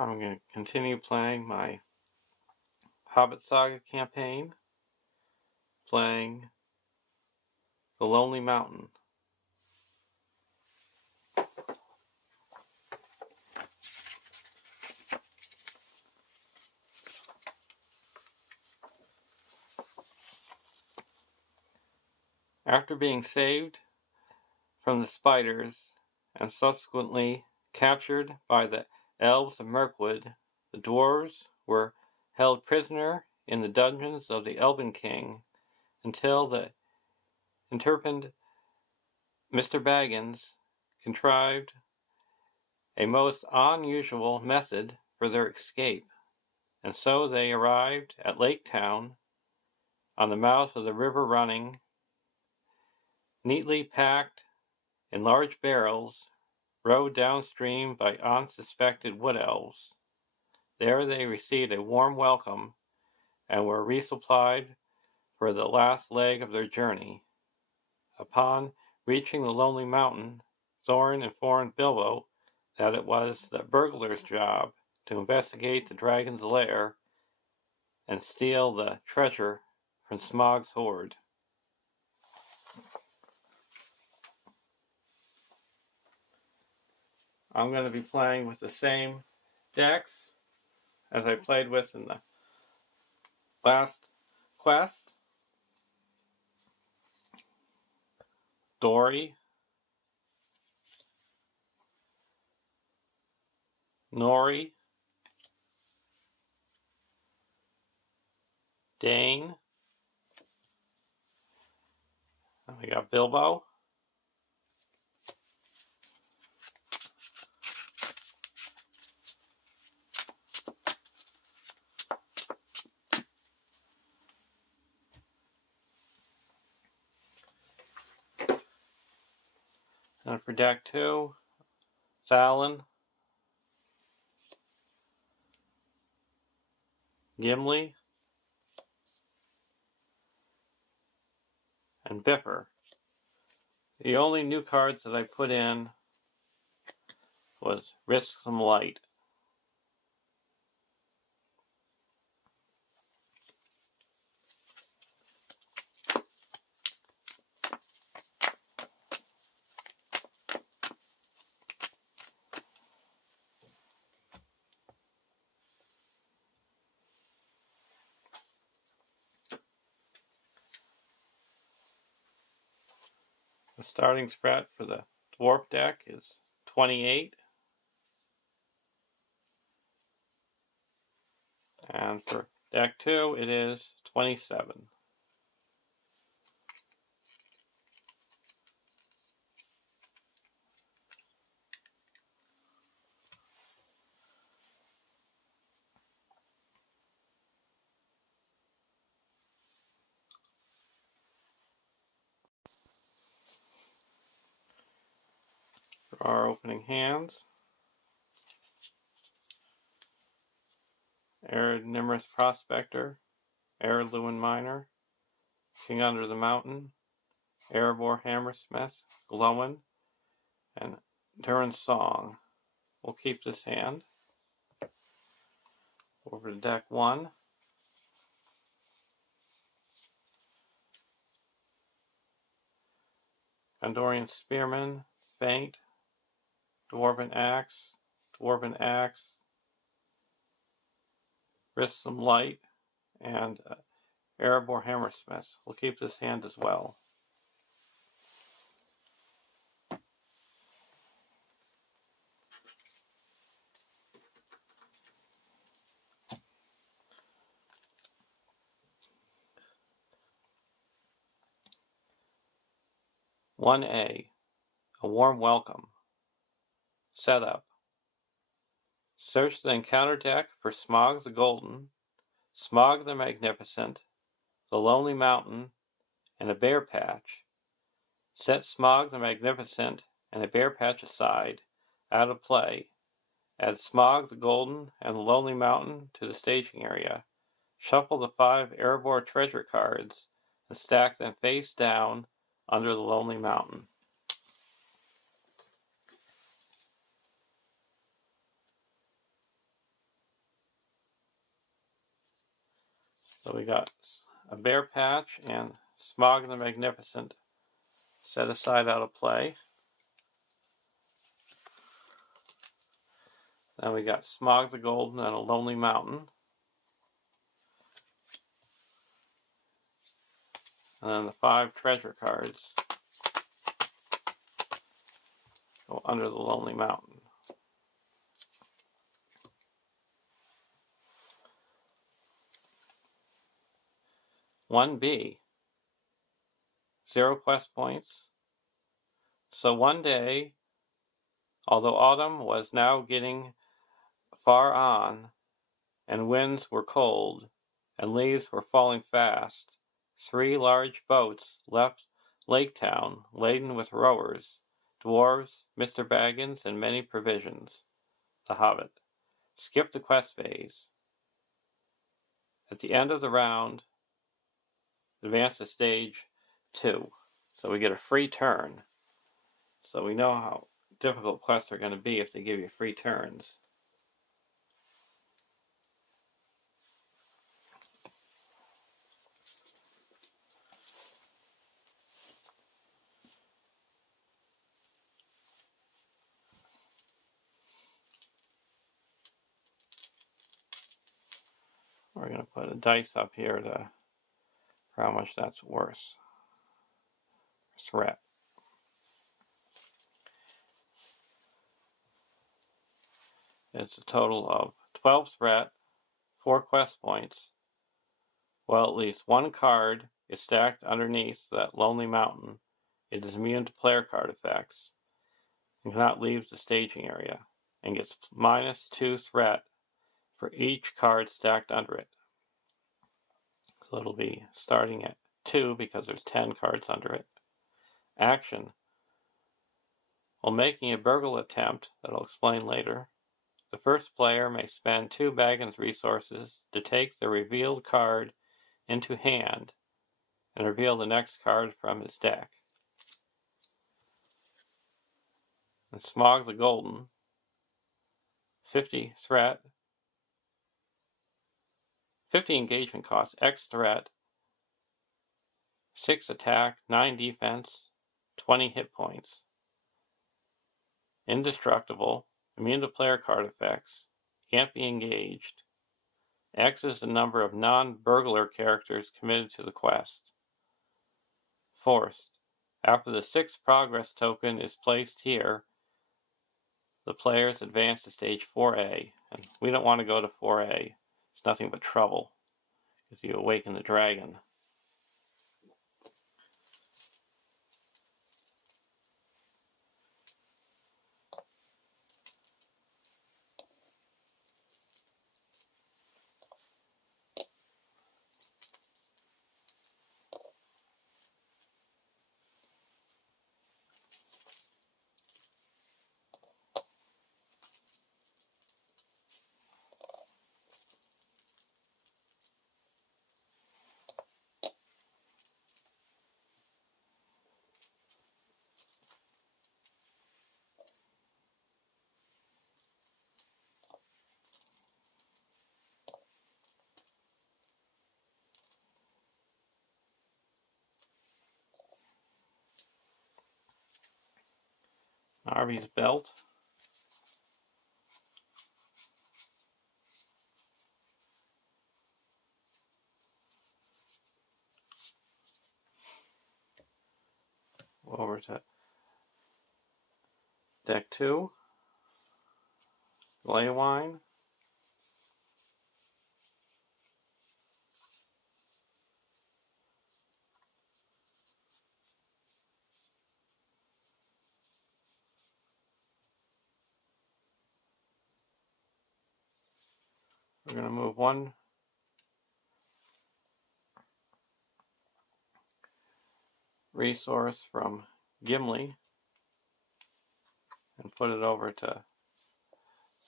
I'm going to continue playing my Hobbit saga campaign, playing The Lonely Mountain. After being saved from the spiders and subsequently captured by the elves of Mirkwood, the dwarves were held prisoner in the dungeons of the Elven King until the interpened Mr. Baggins contrived a most unusual method for their escape, and so they arrived at Lake Town on the mouth of the river running, neatly packed in large barrels, rowed downstream by unsuspected wood elves. There they received a warm welcome and were resupplied for the last leg of their journey. Upon reaching the Lonely Mountain, Thorin informed Bilbo that it was the burglar's job to investigate the dragon's lair and steal the treasure from Smaug's hoard. I'm going to be playing with the same decks as I played with in the last quest. Dory, Nori, Dane, and we got Bilbo, and for deck 2, Thalin, Gimli, and Biffer. The only new cards that I put in was Risk Some Light. The starting spread for the dwarf deck is 28. And for deck 2, it is 27. For our opening hands, Arid Nimrus Prospector, Arid Lewin Miner, King Under the Mountain, Erebor Hammersmith, Glowin, and Durin's Song. We'll keep this hand. Over to deck 1. Gondorian Spearman, Feint, Dwarven Axe, Risk Some Light, and Erebor Hammersmith. We'll keep this hand as well. A warm welcome. Setup. Search the encounter deck for Smaug the Golden, Smaug the Magnificent, the Lonely Mountain, and a Bear Patch. Set Smaug the Magnificent and a Bear Patch aside, out of play. Add Smaug the Golden and the Lonely Mountain to the staging area. Shuffle the 5 Erebor treasure cards and stack them face down under the Lonely Mountain. So we got a Bear Patch and Smog the Magnificent set aside out of play. Then we got Smog the Golden and a Lonely Mountain. And then the 5 treasure cards go under the Lonely Mountain. 1B, 0 quest points. So one day, although autumn was now getting far on, and winds were cold, and leaves were falling fast, 3 large boats left Lake Town, laden with rowers, dwarves, Mr. Baggins, and many provisions. The Hobbit. Skip the quest phase. At the end of the round, advance to stage 2. So we get a free turn. So we know how difficult quests are going to be if they give you free turns. We're going to put a dice up here for how much that's worth. Threat. It's a total of 12 threat, 4 quest points. While at least 1 card is stacked underneath that Lonely Mountain, it is immune to player card effects and cannot leave the staging area, and gets -2 threat for each card stacked under it. So it'll be starting at 2 because there's 10 cards under it. Action. While making a burgle attempt that I'll explain later, the first player may spend 2 Baggins resources to take the revealed card into hand and reveal the next card from his deck. And Smog the Golden, 50 threat, 50 engagement cost, X threat, 6 attack, 9 defense, 20 hit points. Indestructible, immune to player card effects, can't be engaged. X is the number of non-burglar characters committed to the quest. Forced. After the 6th progress token is placed here, the players advance to stage 4A. And we don't want to go to 4A. It's nothing but trouble if you awaken the dragon. Arby's belt. Over to deck 2. Lay wine. We're going to move 1 resource from Gimli and put it over to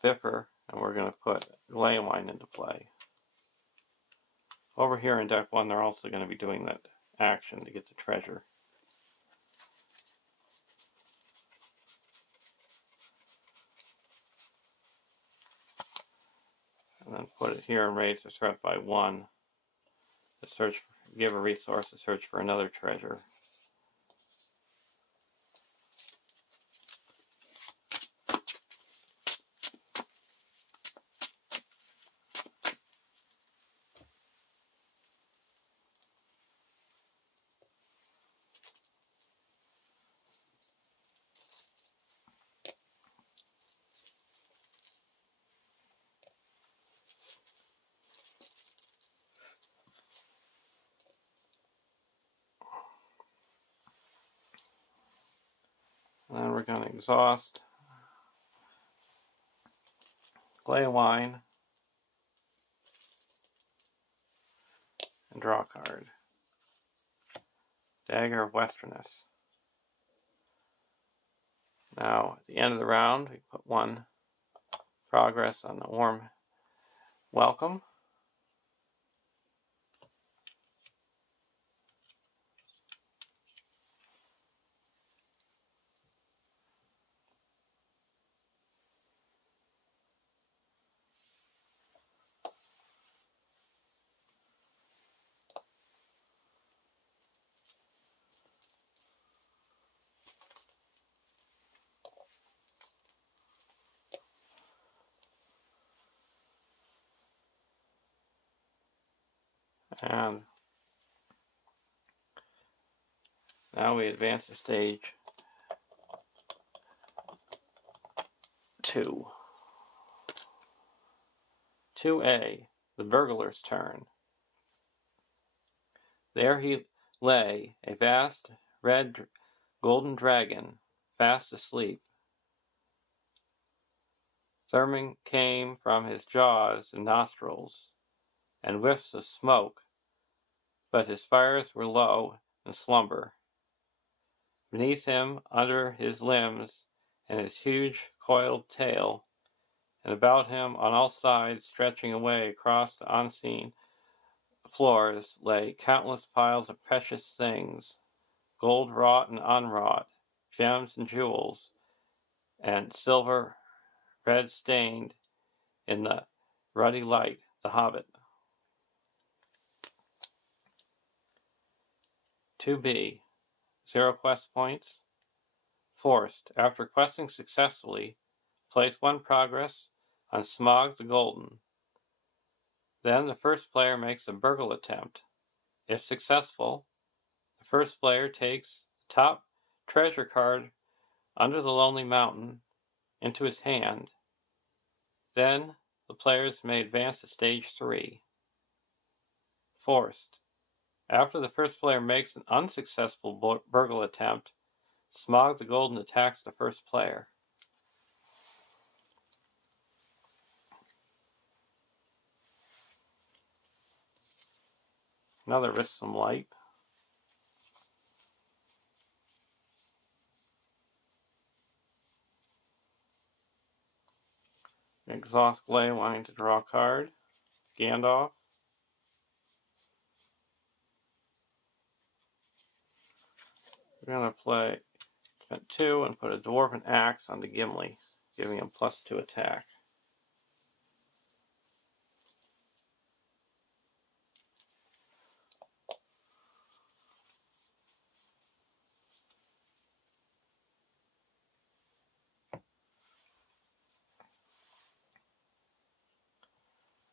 Biffer, and we're going to put Glaywine into play. Over here in deck 1, they're also going to be doing that action to get the treasure. And then put it here and raise the threat by 1 to give a resource to search for another treasure. And then we're going to exhaust clay wine and draw a card. Dagger of Westerness. Now, at the end of the round, we put 1 progress on the warm welcome. And now we advance to stage 2. 2A, the burglar's turn. There he lay, a vast red golden dragon, fast asleep. Therming came from his jaws and nostrils, and whiffs of smoke, but his fires were low in slumber. Beneath him, under his limbs, and his huge coiled tail, and about him on all sides, stretching away across the unseen floors, lay countless piles of precious things, gold wrought and unwrought, gems and jewels, and silver red stained in the ruddy light, the Hobbit. 2B, 0 quest points. Forced, after questing successfully, place 1 progress on Smog the Golden. Then the first player makes a burgle attempt. If successful, the first player takes the top treasure card under the Lonely Mountain into his hand. Then the players may advance to stage 3. Forced. After the first player makes an unsuccessful burgle attempt, Smog the Golden attacks the first player. Another risk some light. Exhaust clay wine to draw a card. Gandalf. We're going to spend 2 and put a dwarven axe onto Gimli, giving him +2 attack.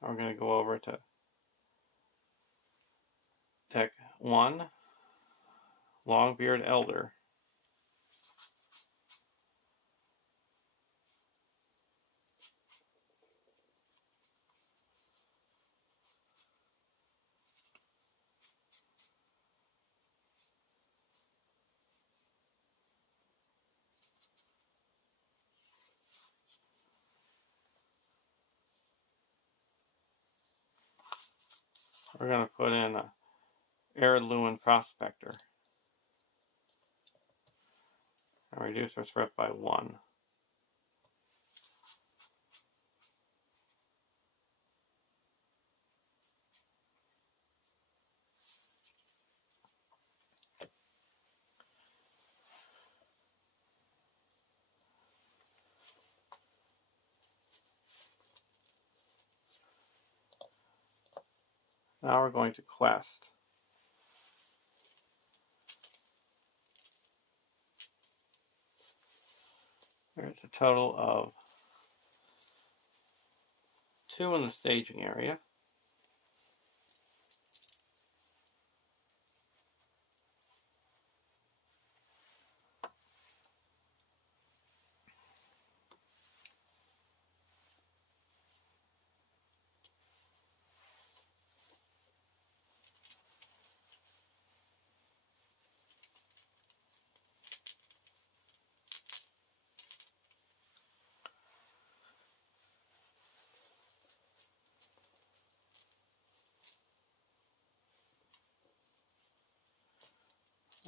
We're going to go over to deck 1, Longbeard Elder. We're going to put in a Heirloom Prospector and reduce our threat by 1. Now we're going to quest. There's a total of 2 in the staging area.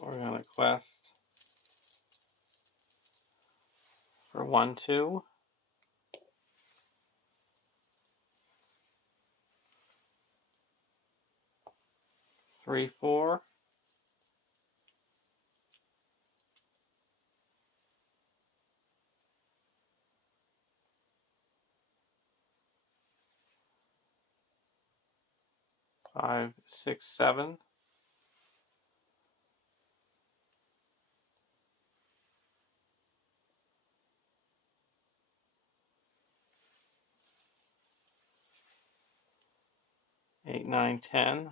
We're going to quest for 1, 2. 3, 4. 5, 6, 7. 8, 9, 10.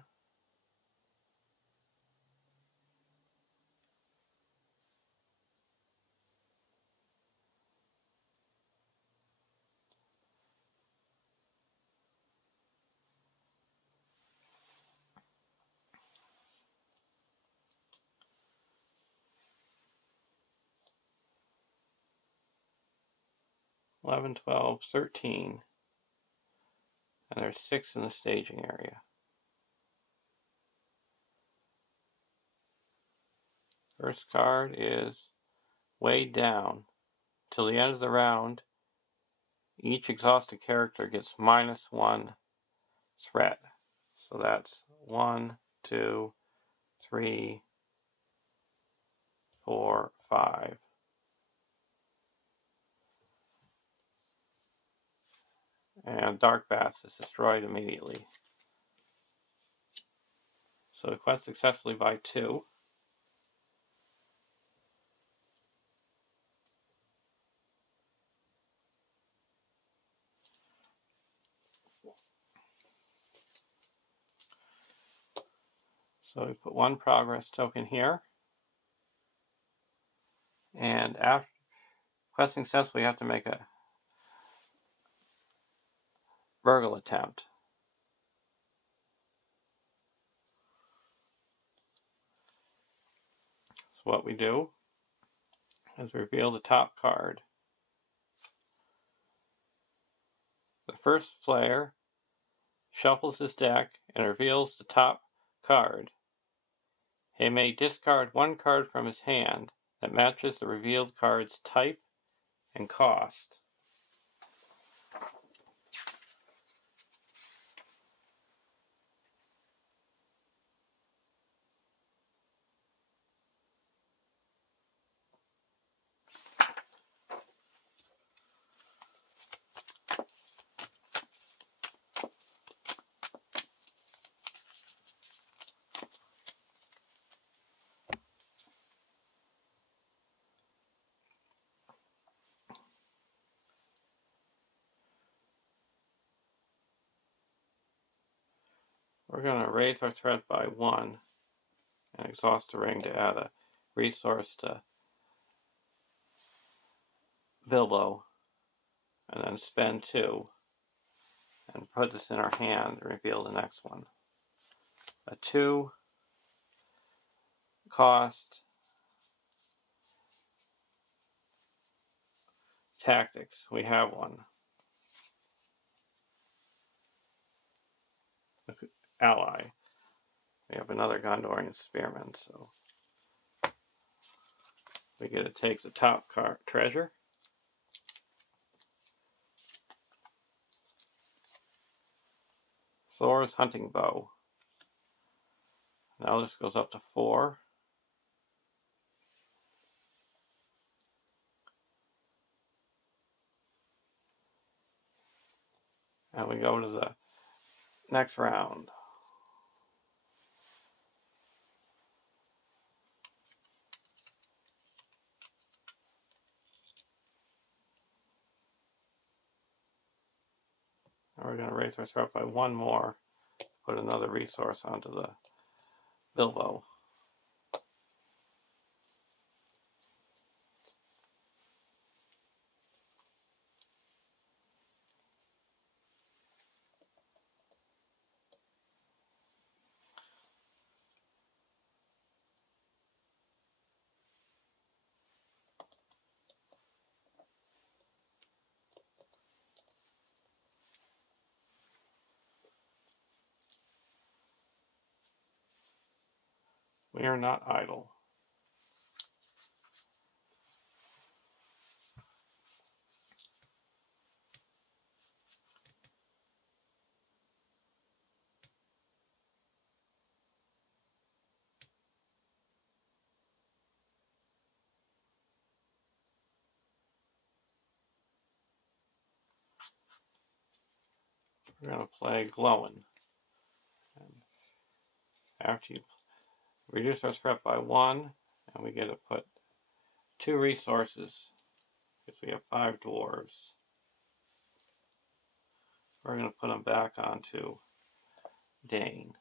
11, 12, 13. And there's 6 in the staging area. First card is weighed down. Till the end of the round, each exhausted character gets -1 threat. So that's 1, 2, 3, 4, 5. And Dark Bats is destroyed immediately. So the quest successfully by 2. So we put 1 progress token here. And after questing successfully, we have to make a burgle attempt. So what we do is reveal the top card. The first player shuffles his deck and reveals the top card. He may discard 1 card from his hand that matches the revealed card's type and cost. We're going to raise our threat by 1 and exhaust the ring to add a resource to Bilbo, and then spend 2 and put this in our hand and reveal the next one. A 2 cost tactics. We have one. Ally. We have another Gondorian Spearman, so we get to take the top card treasure. Thor's hunting bow. Now this goes up to 4. And we go to the next round. We're going to raise our threat by one more. Put another resource onto the Bilbo. We are not idle. We're going to play Glowin. And after you reduce our threat by one, and we get to put 2 resources, because we have 5 dwarves. We're going to put them back onto Dane.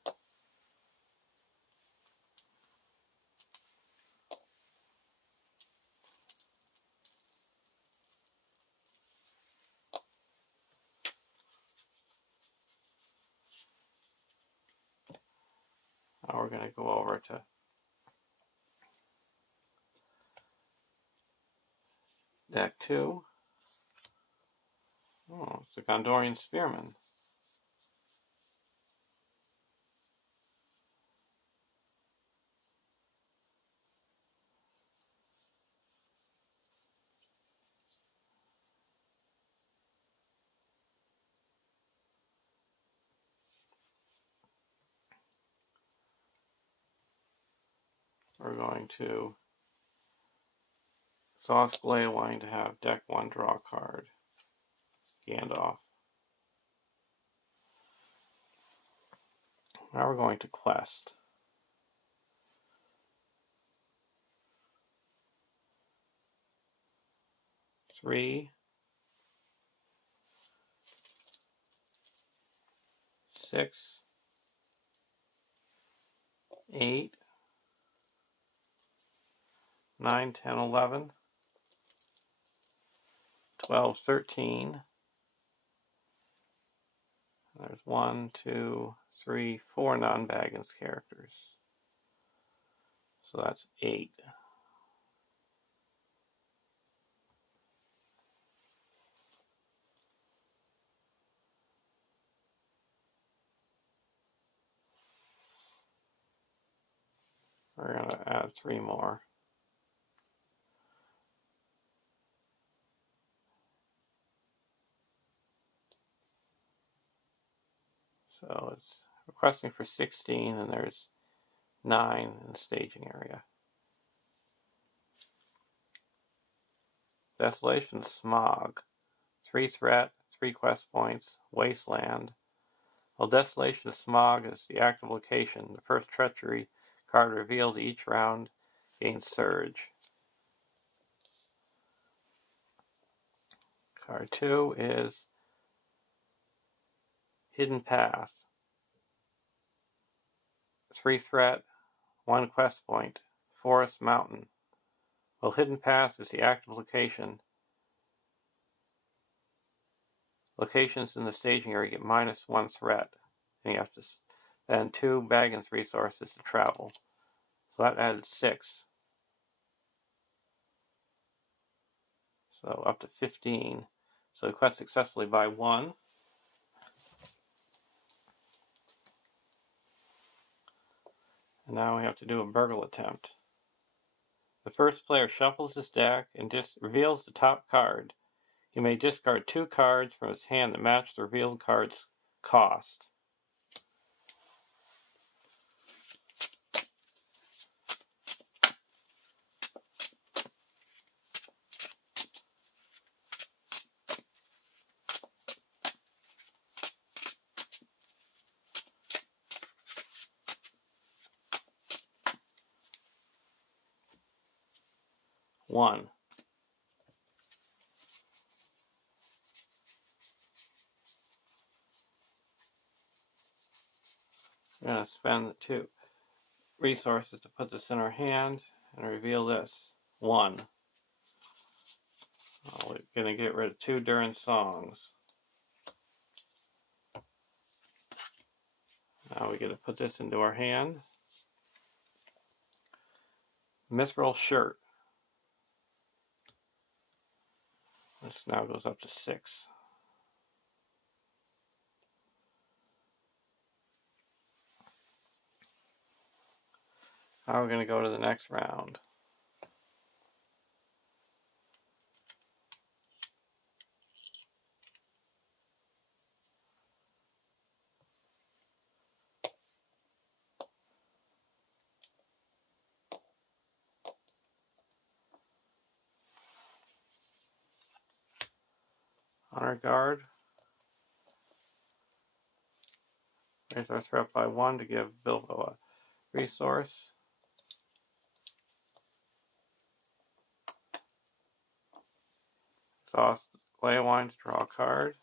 Now we're going to go over to deck 2. Oh, it's the Gondorian Spearman. We're going to Sauce Blade wanting to have deck 1 draw a card. Gandalf. Now we're going to Quest. Three, 6, 8, 9, 10, 11, 12, 13. There's 1, 2, 3, 4 non-Baggins characters. So that's 8. We're going to add 3 more. So it's requesting for 16, and there's 9 in the staging area. Desolation Smog. 3 threat, 3 quest points, Wasteland. While Desolation Smog is the active location, the first treachery card revealed each round gains Surge. Card 2 is Hidden Path. 3 threat, 1 quest point, Forest Mountain. While Hidden Path is the active location, locations in the staging area get -1 threat, and you have to spend 2 Baggins resources to travel. So that added 6. So up to 15. So quest successfully by 1. And now we have to do a burgle attempt. The first player shuffles his deck and reveals the top card. He may discard 2 cards from his hand that match the revealed card's cost. One. We're going to spend 2 resources to put this in our hand and reveal this. 1. We're going to get rid of 2 Durin songs. Now we get to put this into our hand. Mithril shirt. This now goes up to 6. Now we're going to go to the next round. Honor guard. Raise our threat by 1 to give Bilbo a resource. Exhaust Leywine to draw a card.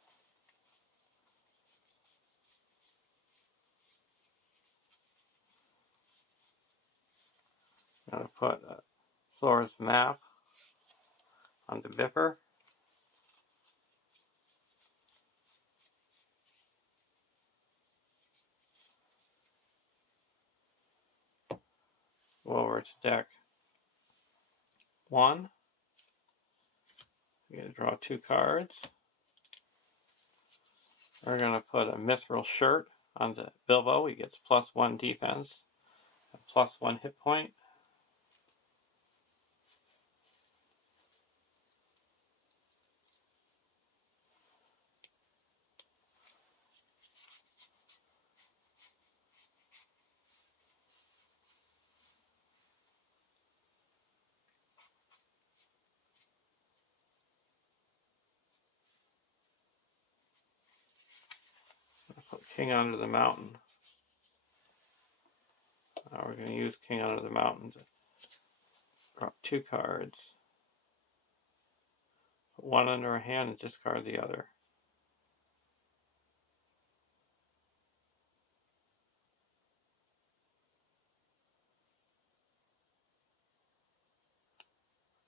I'm going to put Thora's map onto Biffer. Go over to deck 1. We're going to draw 2 cards. We're going to put a Mithril shirt onto Bilbo. He gets +1 defense and +1 hit point. Put King Under the Mountain. Now we're going to use King Under the Mountain to draw 2 cards. Put 1 under our hand and discard the other.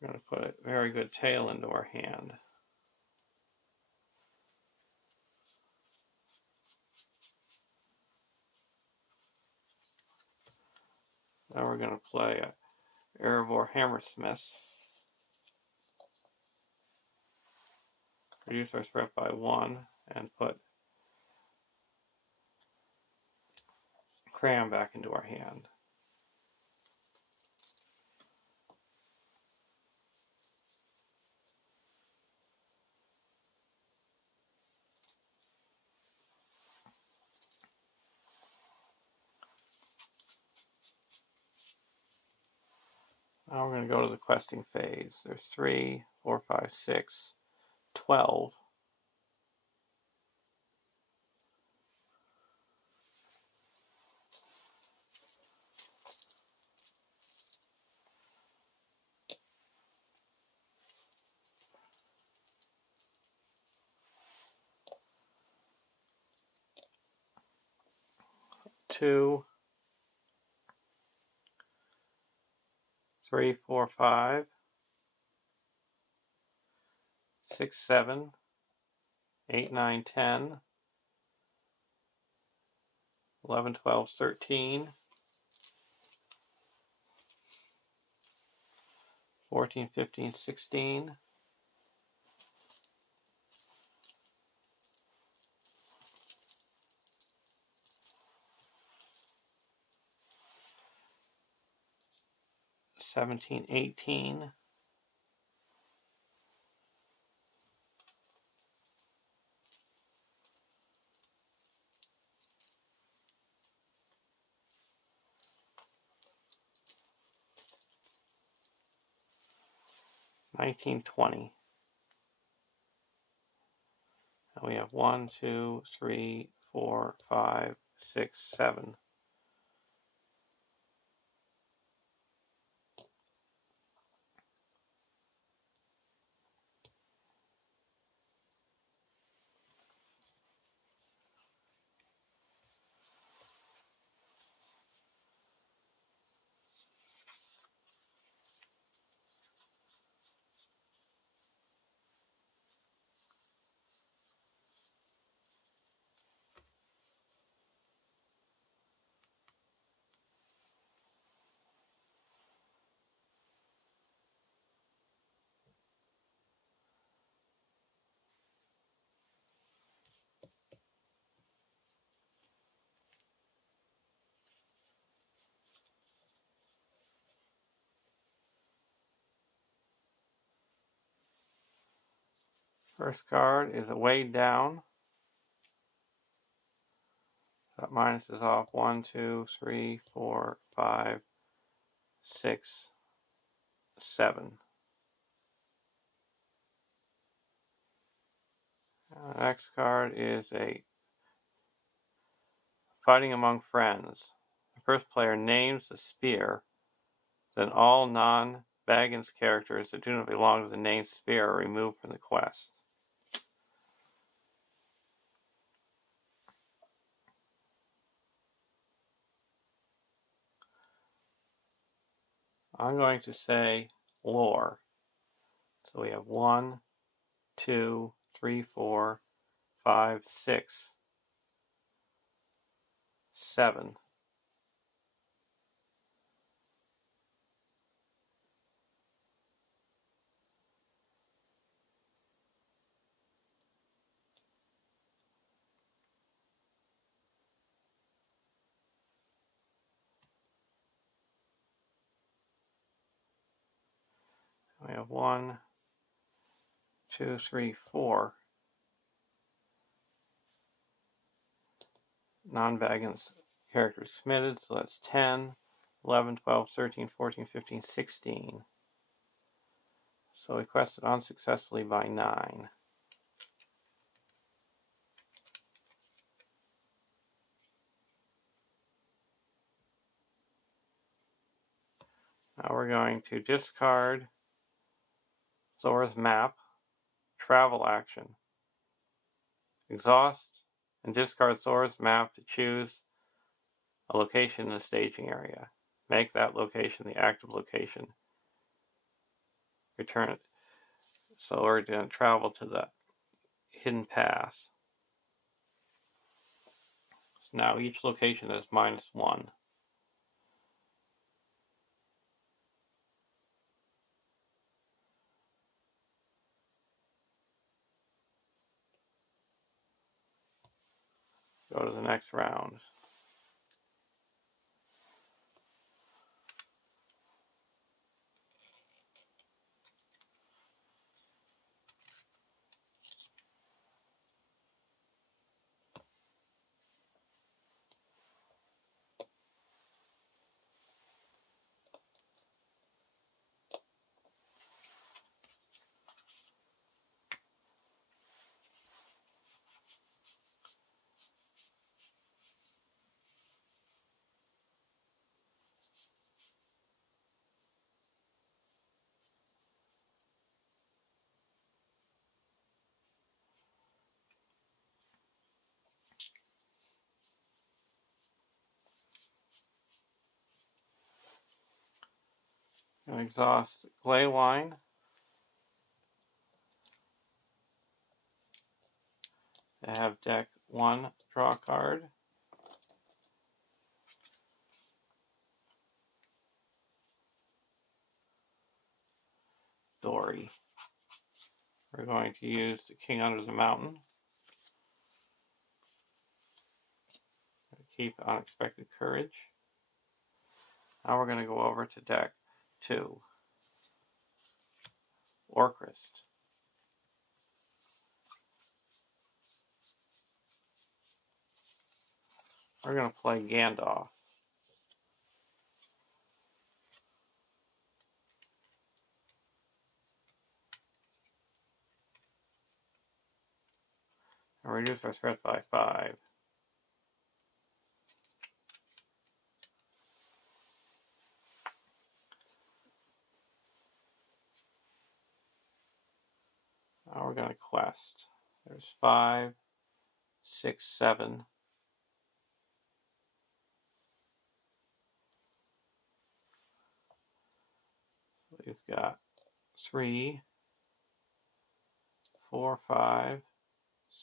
We're going to put a very good tail into our hand. Now we're going to play Erebor Hammersmith. Reduce our threat by 1 and put Cram back into our hand. Now we're going to go to the questing phase. There's 3, 4, 5, 6, 12. Two, 3, 4, 5, 6, 7, 8, 9, 10, 11, 12, 13, 14, 15, 16, 17, 18, 19, 20. And we have 1, 2, 3, 4, 5, 6, 7. First card is a Weighed Down. That minus is off 1, 2, 3, 4, 5, 6, 7. Next card is a Fighting Among Friends. The first player names the spear, then all non-Baggins characters that do not belong to the named spear are removed from the quest. I'm going to say lore. So we have 1, 2, 3, 4, 5, 6, 7. We have 1, 2, 3, 4 non-Baggins characters submitted. So that's 10, 11, 12, 13, 14, 15, 16. So requested unsuccessfully by 9. Now we're going to discard Zora's Map, Travel Action. Exhaust and discard Zora's Map to choose a location in the staging area. Make that location the active location. Return it. So we're going to travel to the hidden pass. So now each location is -1. Go to the next round. And exhaust Clay Wine. I have deck 1, draw card. Dory. We're going to use the King Under the Mountain. Keep Unexpected Courage. Now we're going to go over to deck 2. Orcrist. We're going to play Gandalf. And reduce our threat by 5. Now we're going to quest. There's 5, 6, 7. We've got 3, 4, 5,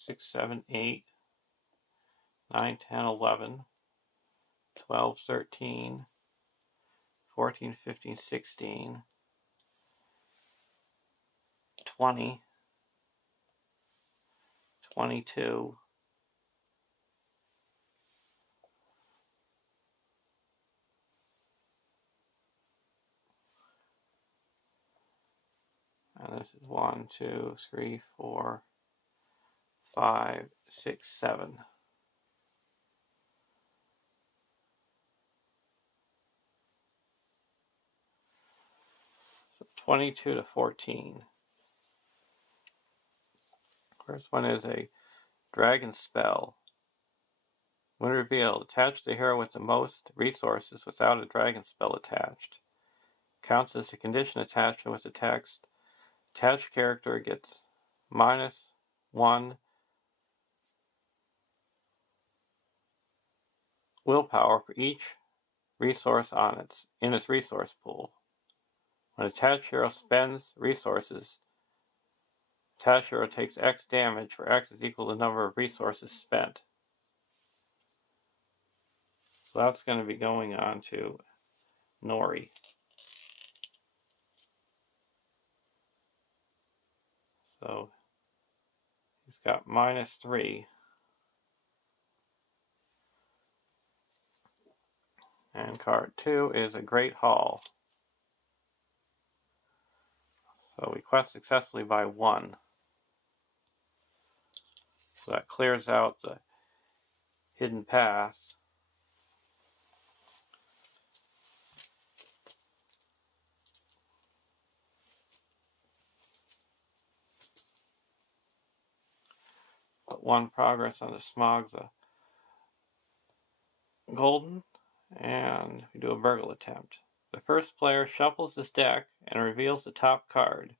6, 7, 8, 9, 10, 11, 12, 13, 14, 15, 16, 20, 22, and this is 1, 2, 3, 4, 5, 6, 7. So 22 to 14. First one is a dragon spell. When revealed, attach the hero with the most resources without a dragon spell attached. Counts as a condition attachment with the text. Attached character gets -1 willpower for each resource in its resource pool. When attached hero spends resources, attached hero takes X damage, where X is equal to the number of resources spent. So that's going to be going on to Nori. So he's got -3. And card 2 is a Great Hall. So we quest successfully by 1. So that clears out the hidden path. Put 1 progress on the Smog the Golden, and we do a burgle attempt. The first player shuffles his deck and reveals the top card.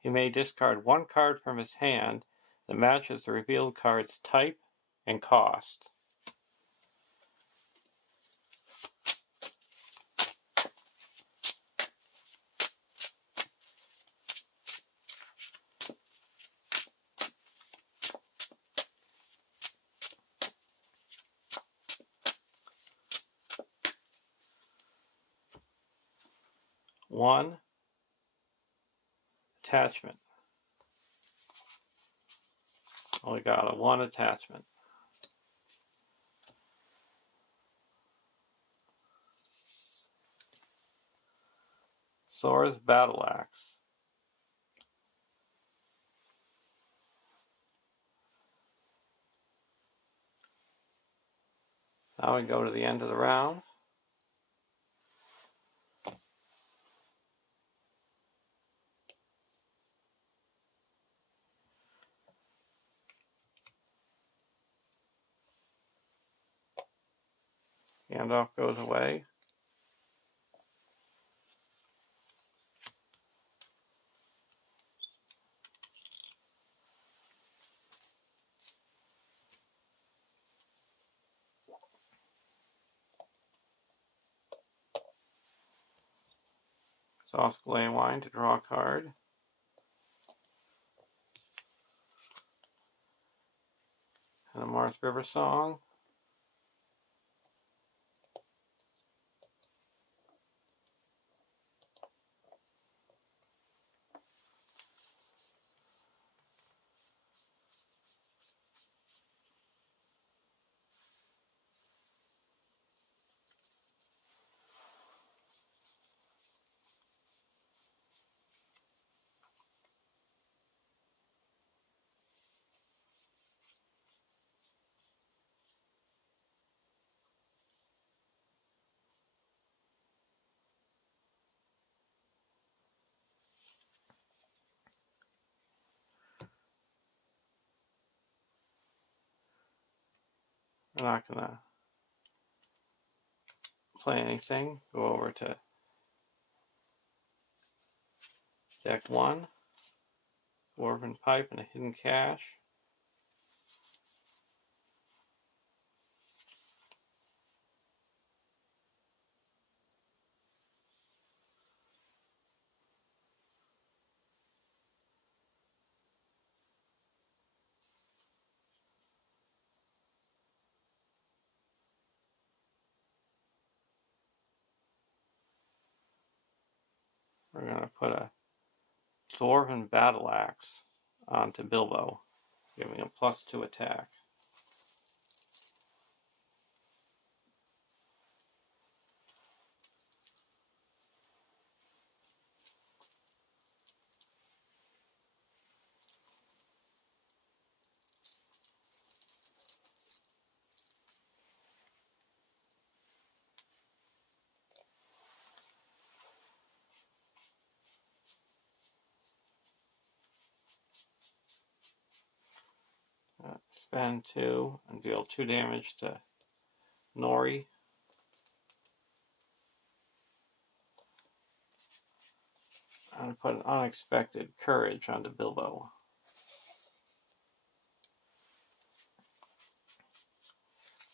He may discard 1 card from his hand that matches the revealed card's type and cost. One attachment. Only got a 1 attachment. Sora's Battle Axe. Now we go to the end of the round. Handoff goes away. Exhaust Glaywine to draw a card. And a Mars River Song. We're not going to play anything. Go over to deck 1. Dwarven Pipe and a Hidden Cache. We're going to put a Dwarven Battle Axe onto Bilbo, giving him +2 attack. spend 2 and deal 2 damage to Nori. I'm going to put an unexpected courage onto Bilbo.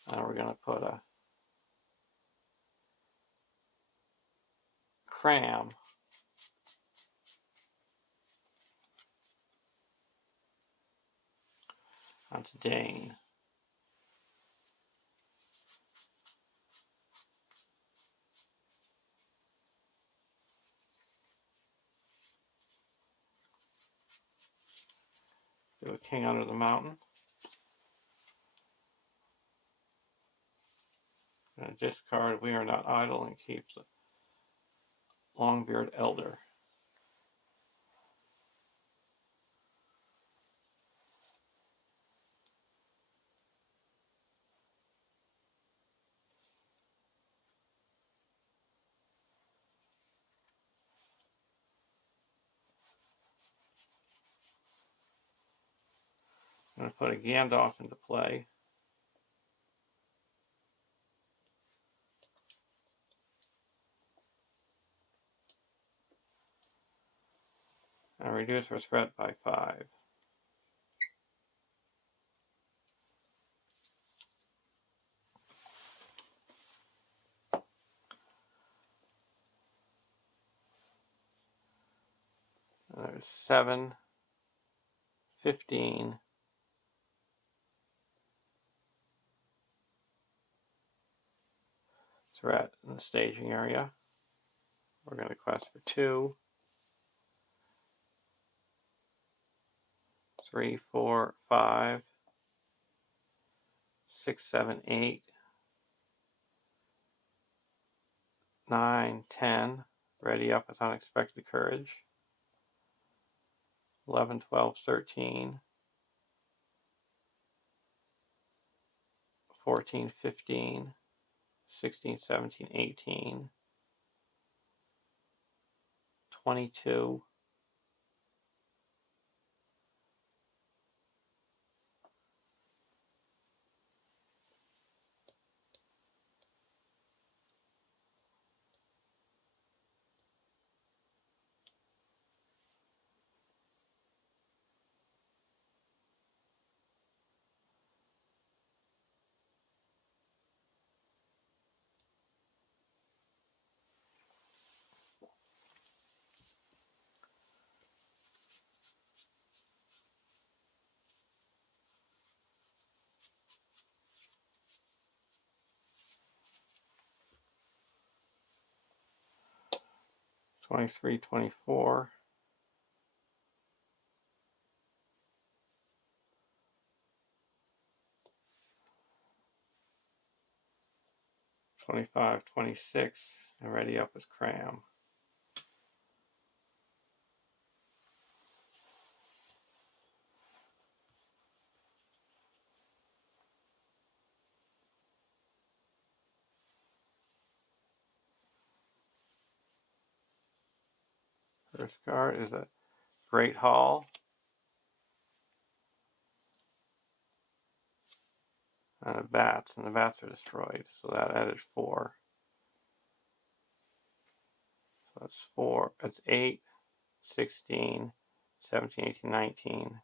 And we're going to put a cram onto Dane. Do a king under the mountain. And discard We Are Not Idle and keeps a Longbeard Elder. I'm going to put a Gandalf into play. And reduce our threat by 5. And there's 7, 15, threat in the staging area. We're going to quest for 2, 3, 4, 5, 6, 7, 8, 9, 10. Ready up with unexpected courage. 11, 12, 13, 14, 15, 16, 17, 18, 22, 23, 24, 25, 26, and ready up with Cram. First card is a Great Hall. And a bats, and the bats are destroyed. So that added 4. So that's 4. That's 8, 16, 17, 18, 19,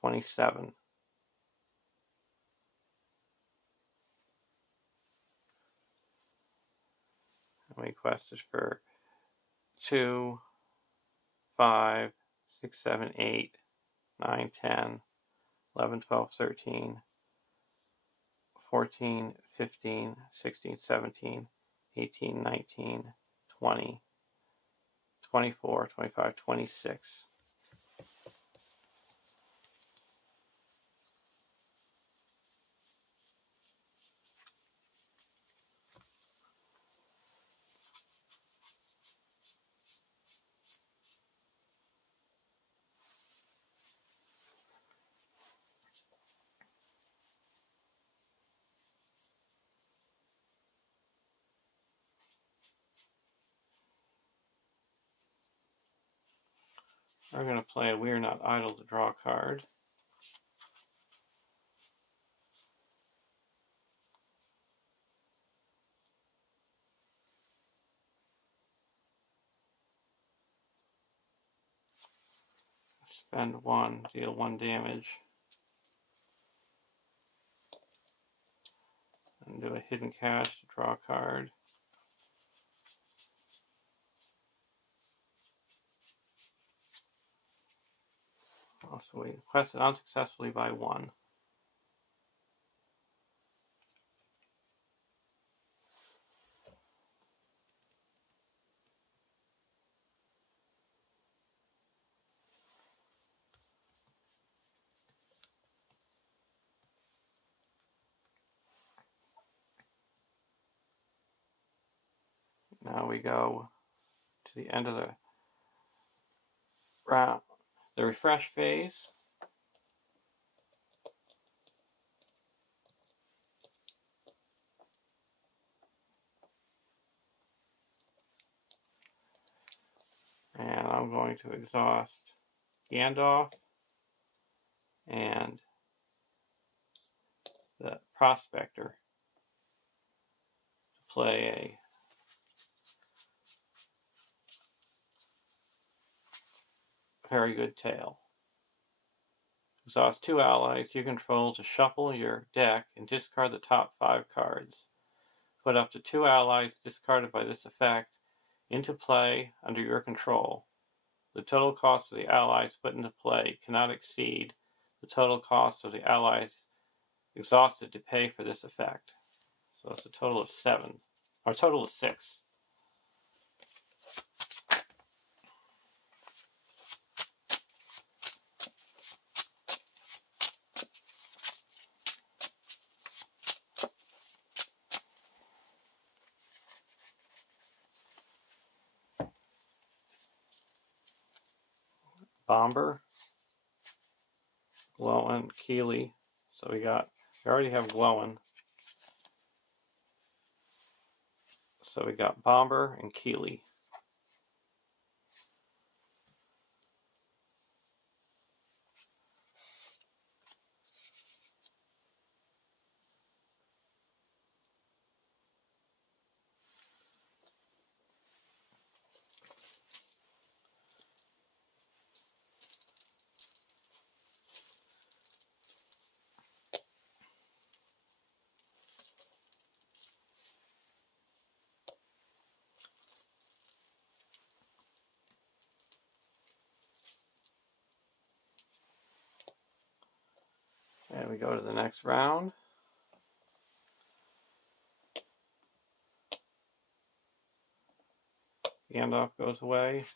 27. And we quested for 2, 5, 6, 7, 8, 9, 10, 11, 12, 13, 14, 15, 16, 17, 18, 19, 20, 24, 25, 26. We're going to play a We Are Not Idle to draw a card. spend 1, deal 1 damage. And do a hidden cache to draw a card. So we quested unsuccessfully by 1. Now we go to the end of the round, the refresh phase. And I'm going to exhaust Gandalf and the Prospector to play a very good tail. Exhaust 2 allies you control to shuffle your deck and discard the top 5 cards. Put up to 2 allies discarded by this effect into play under your control. The total cost of the allies put into play cannot exceed the total cost of the allies exhausted to pay for this effect. So it's a total of 7, or a total of 6. Bomber, Glowin, Keely. So we already have Glowin. So we got Bomber and Keely. And we go to the next round. Gandalf goes away.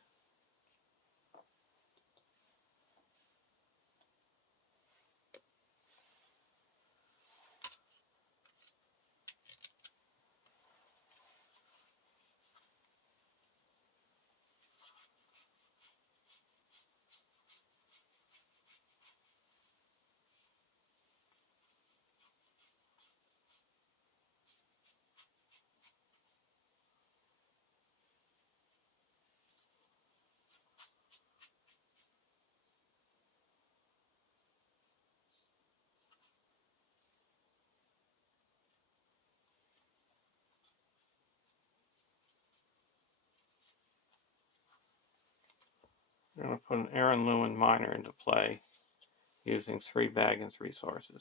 We're going to put an Aaron Lewin Miner into play using 3 Baggins resources.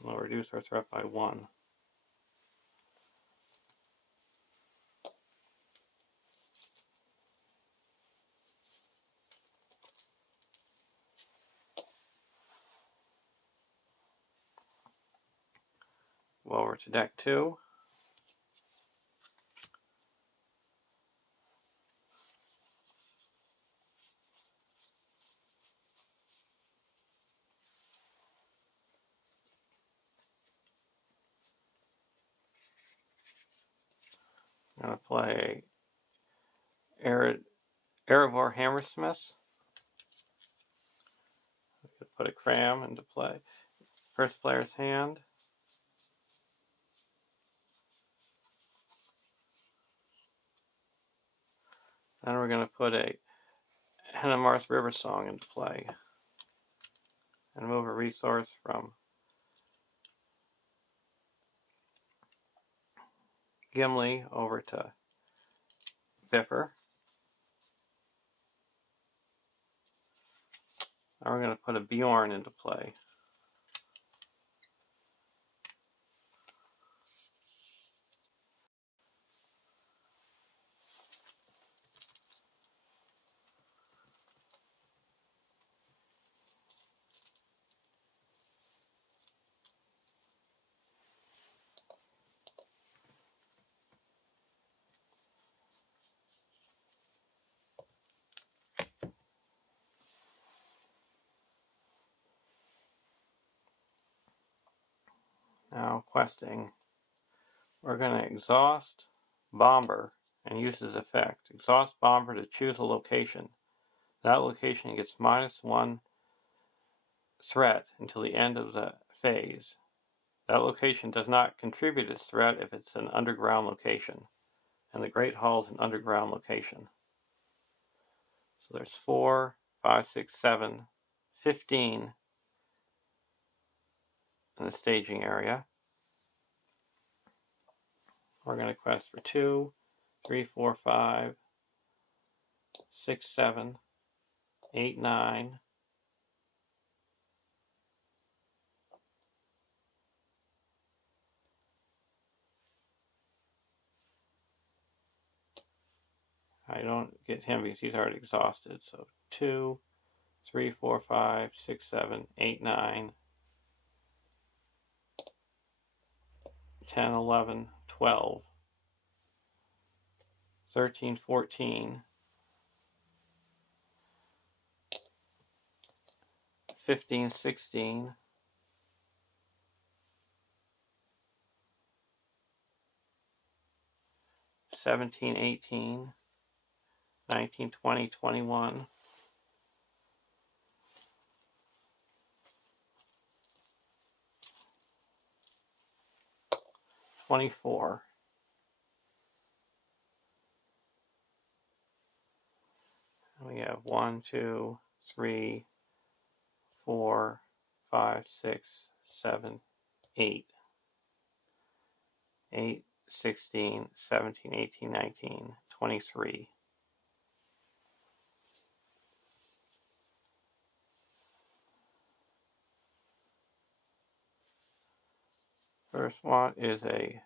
We'll reduce our threat by 1. Go over to deck 2. I'm going to play Erebor Hammersmith. I'm going to put a Cram into play. First player's hand. Then we're going to put a Hennemarth River Song into play. And move a resource from Gimli over to Biffer. Now we're going to put a Bjorn into play. Now questing, we're going to exhaust Bomber and use his effect. Exhaust Bomber to choose a location. That location gets -1 threat until the end of the phase. That location does not contribute its threat if it's an underground location. And the Great Hall is an underground location. So there's 4, 5, 6, 7, 15 in the staging area. We're going to quest for 2, 3, 4, 5, 6, 7, 8, 9, I don't get him because he's already exhausted. So 2, 3, 4, 5, 6, 7, 8, 9, 10, 11, 12, 13, 14, 15, 16, 17, 18, 19, 20, 21, 24. We have 1, 2, 3, 4, 5, 6, 7, 8. 8, 16, 17, 18, 19, 23. First one is a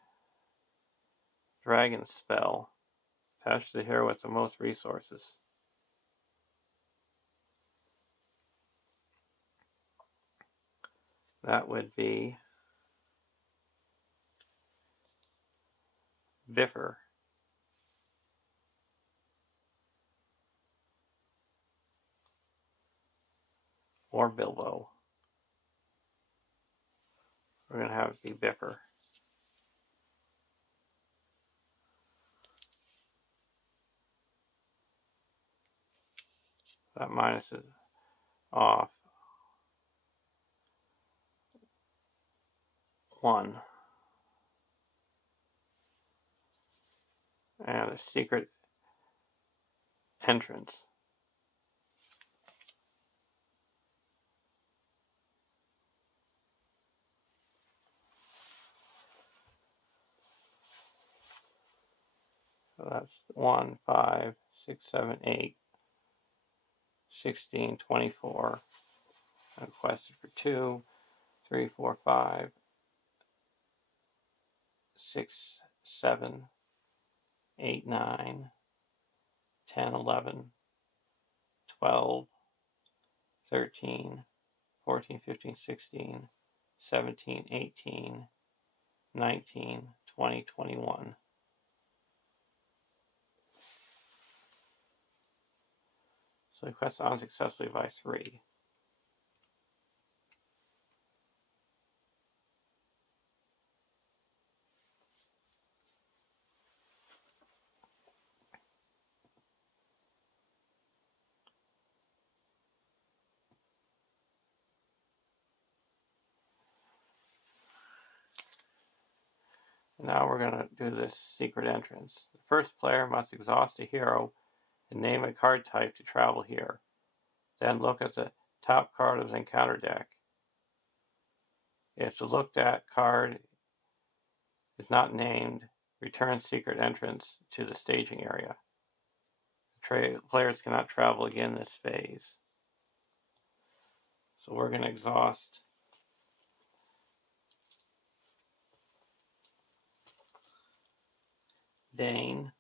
dragon spell. Attached to the hero with the most resources. That would be Biffer. Or Bilbo. We're going to have it be Biffer. That minuses off 1. And a secret entrance. So that's 1, 5, 6, 7, 8, 16, 24. I quested for 2, 3, 4, 5, 6, 7, 8, 9, 10, 11, 12, 13, 14, 15, 16, 17, 18, 19, 20, 21. So the quest on successfully by 3. Now we're going to do this secret entrance. The first player must exhaust a hero and name a card type to travel here. Then look at the top card of the encounter deck. If the looked at card is not named, return secret entrance to the staging area. Players cannot travel again this phase. So we're going to exhaust Dane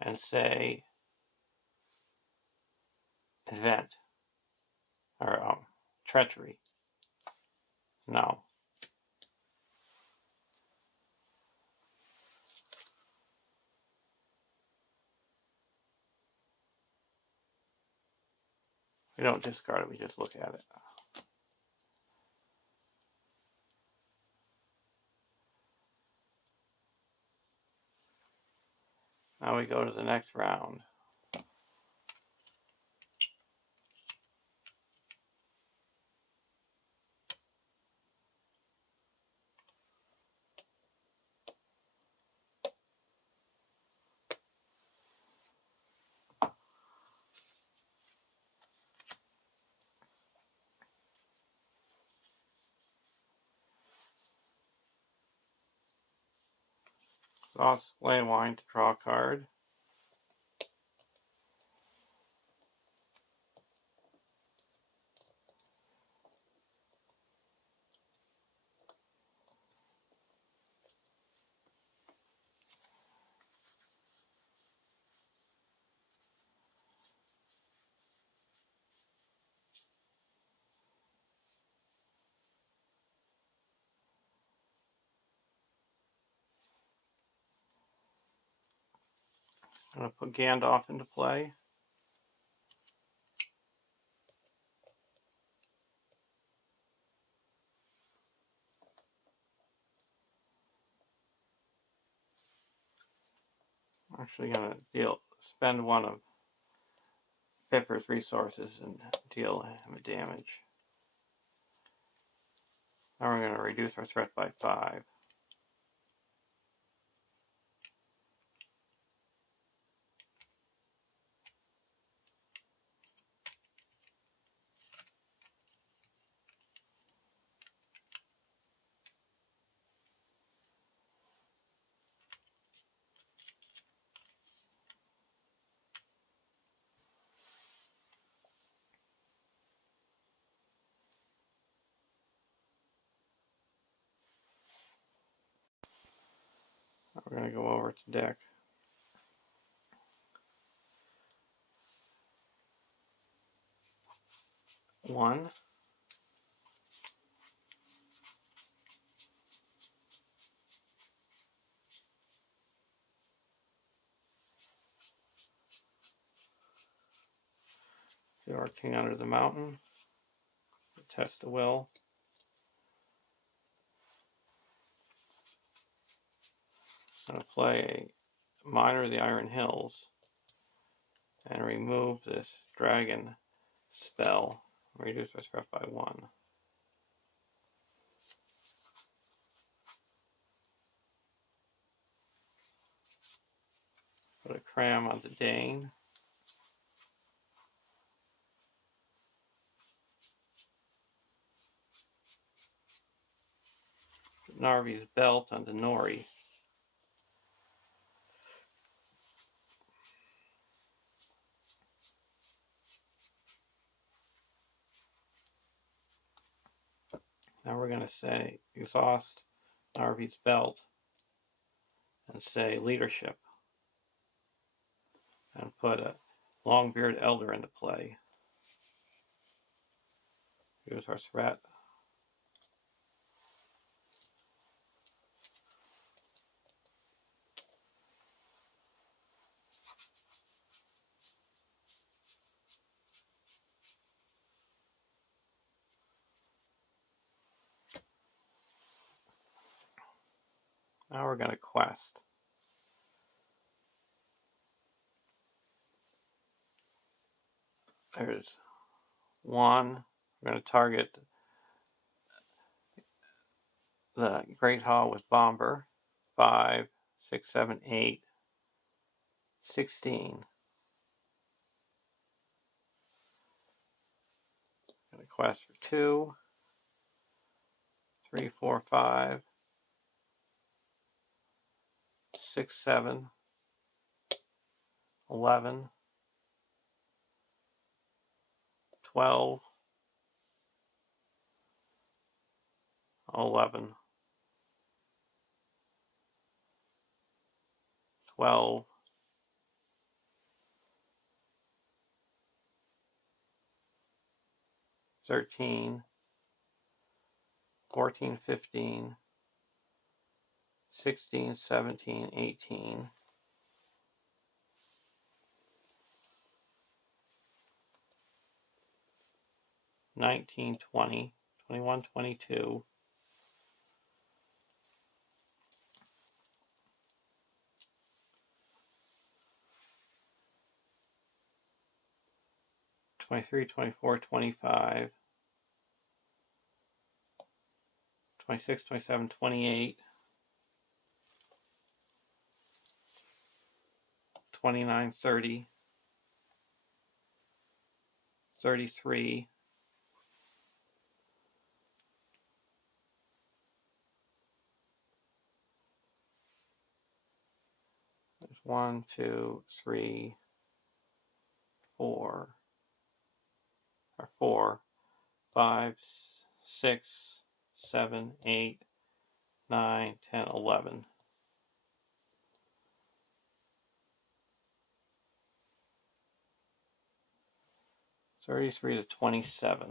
and say event or treachery. No. We don't discard it, we just look at it. Now we go to the next round. Exhaust Land Wine to draw a card. I'm going to put Gandalf into play. I'm actually going to spend one of Pipper's resources and deal him a damage. Now we're going to reduce our threat by 5. Now we're going to go over to deck. One. Do our King Under the Mountain. Test the will. I'm going to play a Miner of the Iron Hills and remove this dragon spell. Reduce our threat by 1. Put a cram on the Dane. Put Narvi's Belt on the Nori. Now we're going to say exhaust Narvi's Belt and say leadership. And put a Longbeard Elder into play. Here's our threat. Now we're going to quest. There's 1. We're going to target the Great Hall with Bomber. 5, 6, 7, 8, 16. Going to quest for 2, 3, 4, 5, 6, 7, 11, 12, 11, 12, 13, 14, 15, 16, 17, 18, 19, 20, 21, 22, 23, 24, 25, 26, 27, 28, 29, 30, 33, 1, 2, 3, 4, or 4, 5, 6, 7, 8, 9, 10, 11. 33 to 27.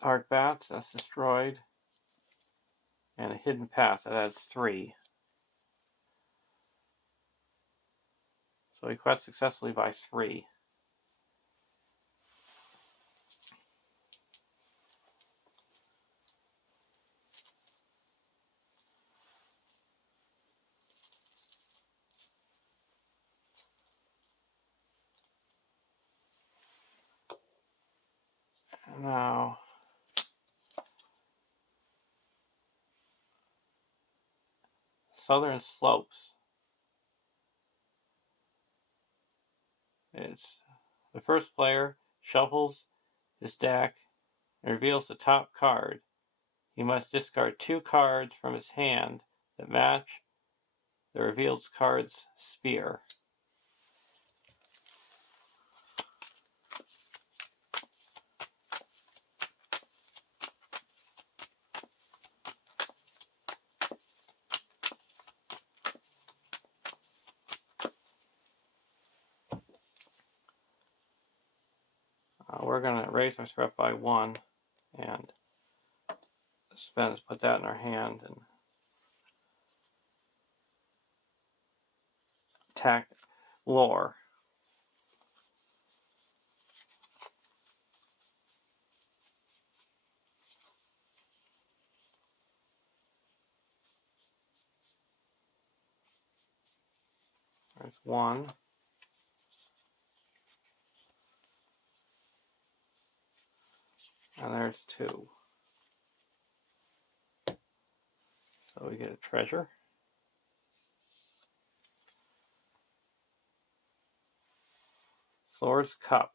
Dark bats, that's destroyed. And a hidden path, that adds 3. So we quest successfully by 3. And now Southern Slopes. It's the first player shuffles his deck and reveals the top card. He must discard 2 cards from his hand that match the revealed card's sphere. We're going to raise our threat by 1 and spend, put that in our hand and attack lore. There's 1. And there's 2. So we get a treasure. Thor's Cup.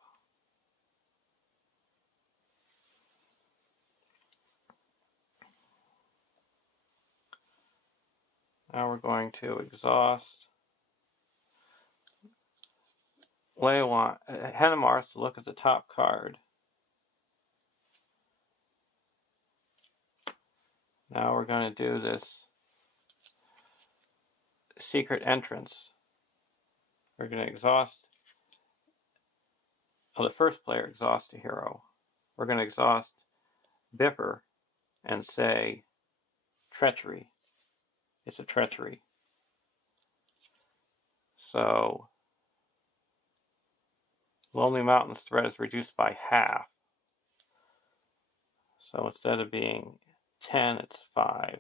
Now we're going to exhaust Henemarth to look at the top card. Now we're going to do this secret entrance. We're going to exhaust. The first player exhausts a hero. We're going to exhaust Biffer and say treachery. It's a treachery. So Lonely Mountain's threat is reduced by half. So instead of being 10, it's 5.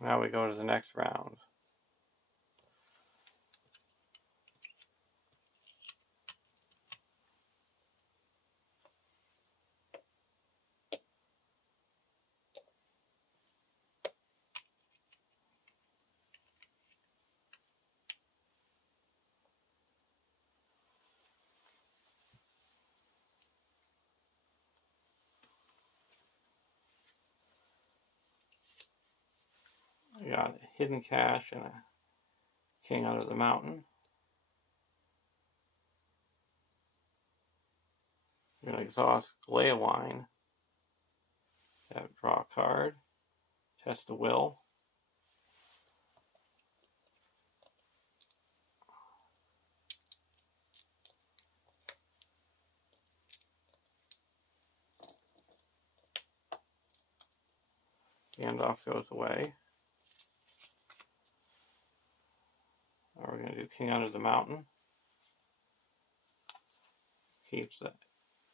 Now we go to the next round. We got a hidden cache and a king under the mountain. We're going to exhaust Galeowine. Draw a card. Test a will. Gandalf goes away. Now we're going to do king under the mountain. Keeps the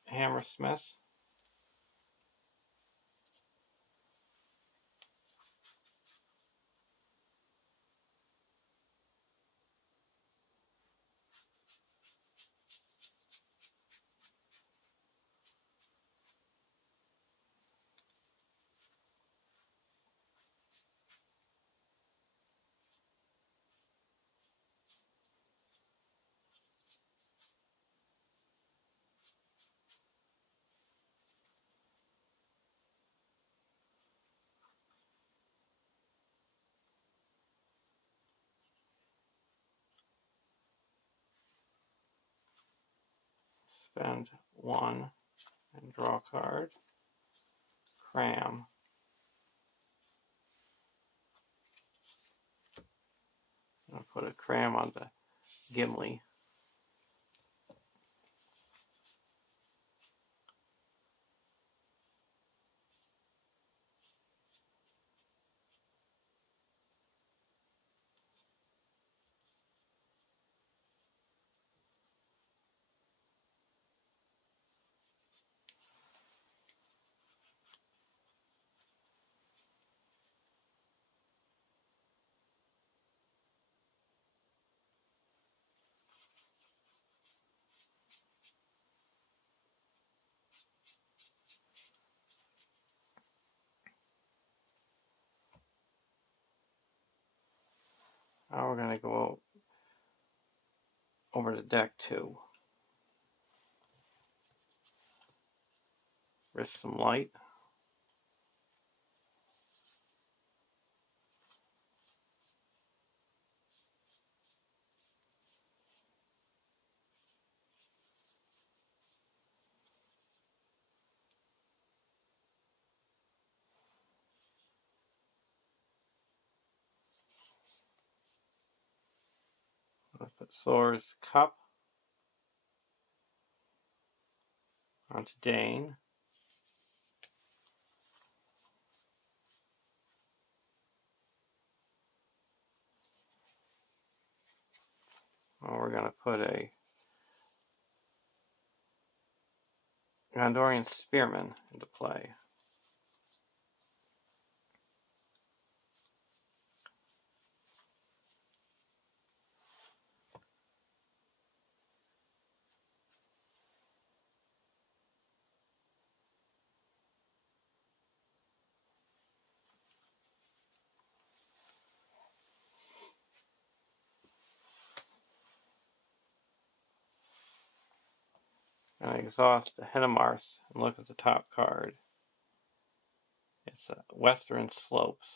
Hammersmith. Spend 1 and draw a card. Cram. I'll put a cram on the Gimli. Now we're going to go over to deck 2. Risk some light. Let's put Thor's Cup onto Dane. Well, we're going to put a Gondorian Spearman into play. And I exhaust the Henemars and look at the top card. It's Western Slopes.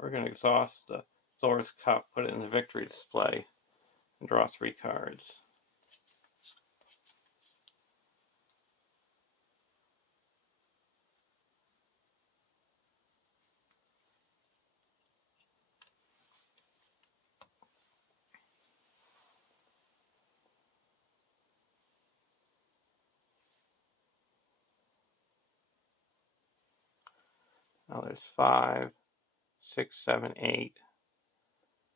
We're going to exhaust the Thor's Cup, put it in the victory display, and draw 3 cards. Now there's 5, 6, 7, 8,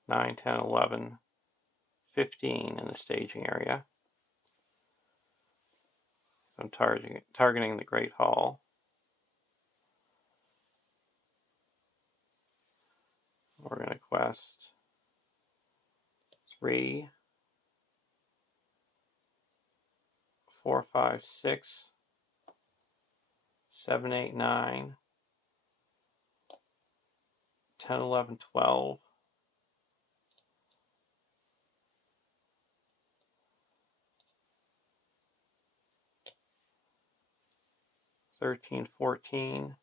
9, 10, 11, 15 in the staging area. I'm targeting the Great Hall. We're going to quest 3, 4, 5, 6, 7, 8, 9, 10, 11, 12. 13, 14.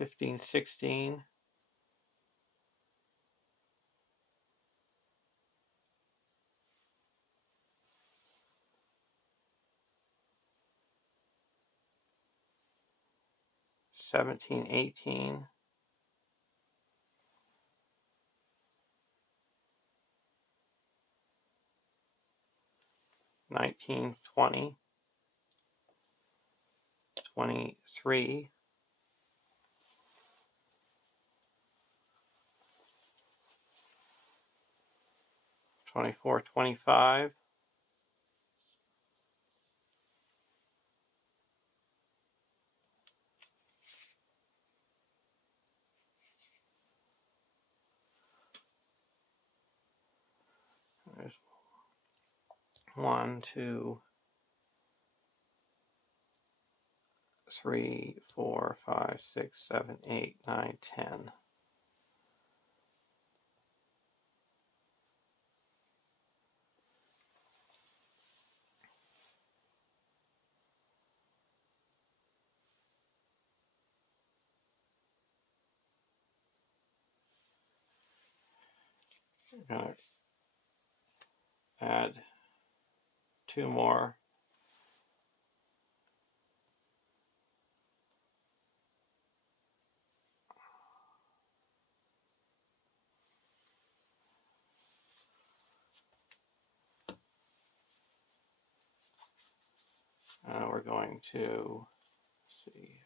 $15, 16. $17, 18. $19, 20. $23. $24, 25. There's 1, 2, 3, 4, 5, 6, 7, 8, 9, 10. We're going to add 2 more. We're going to see.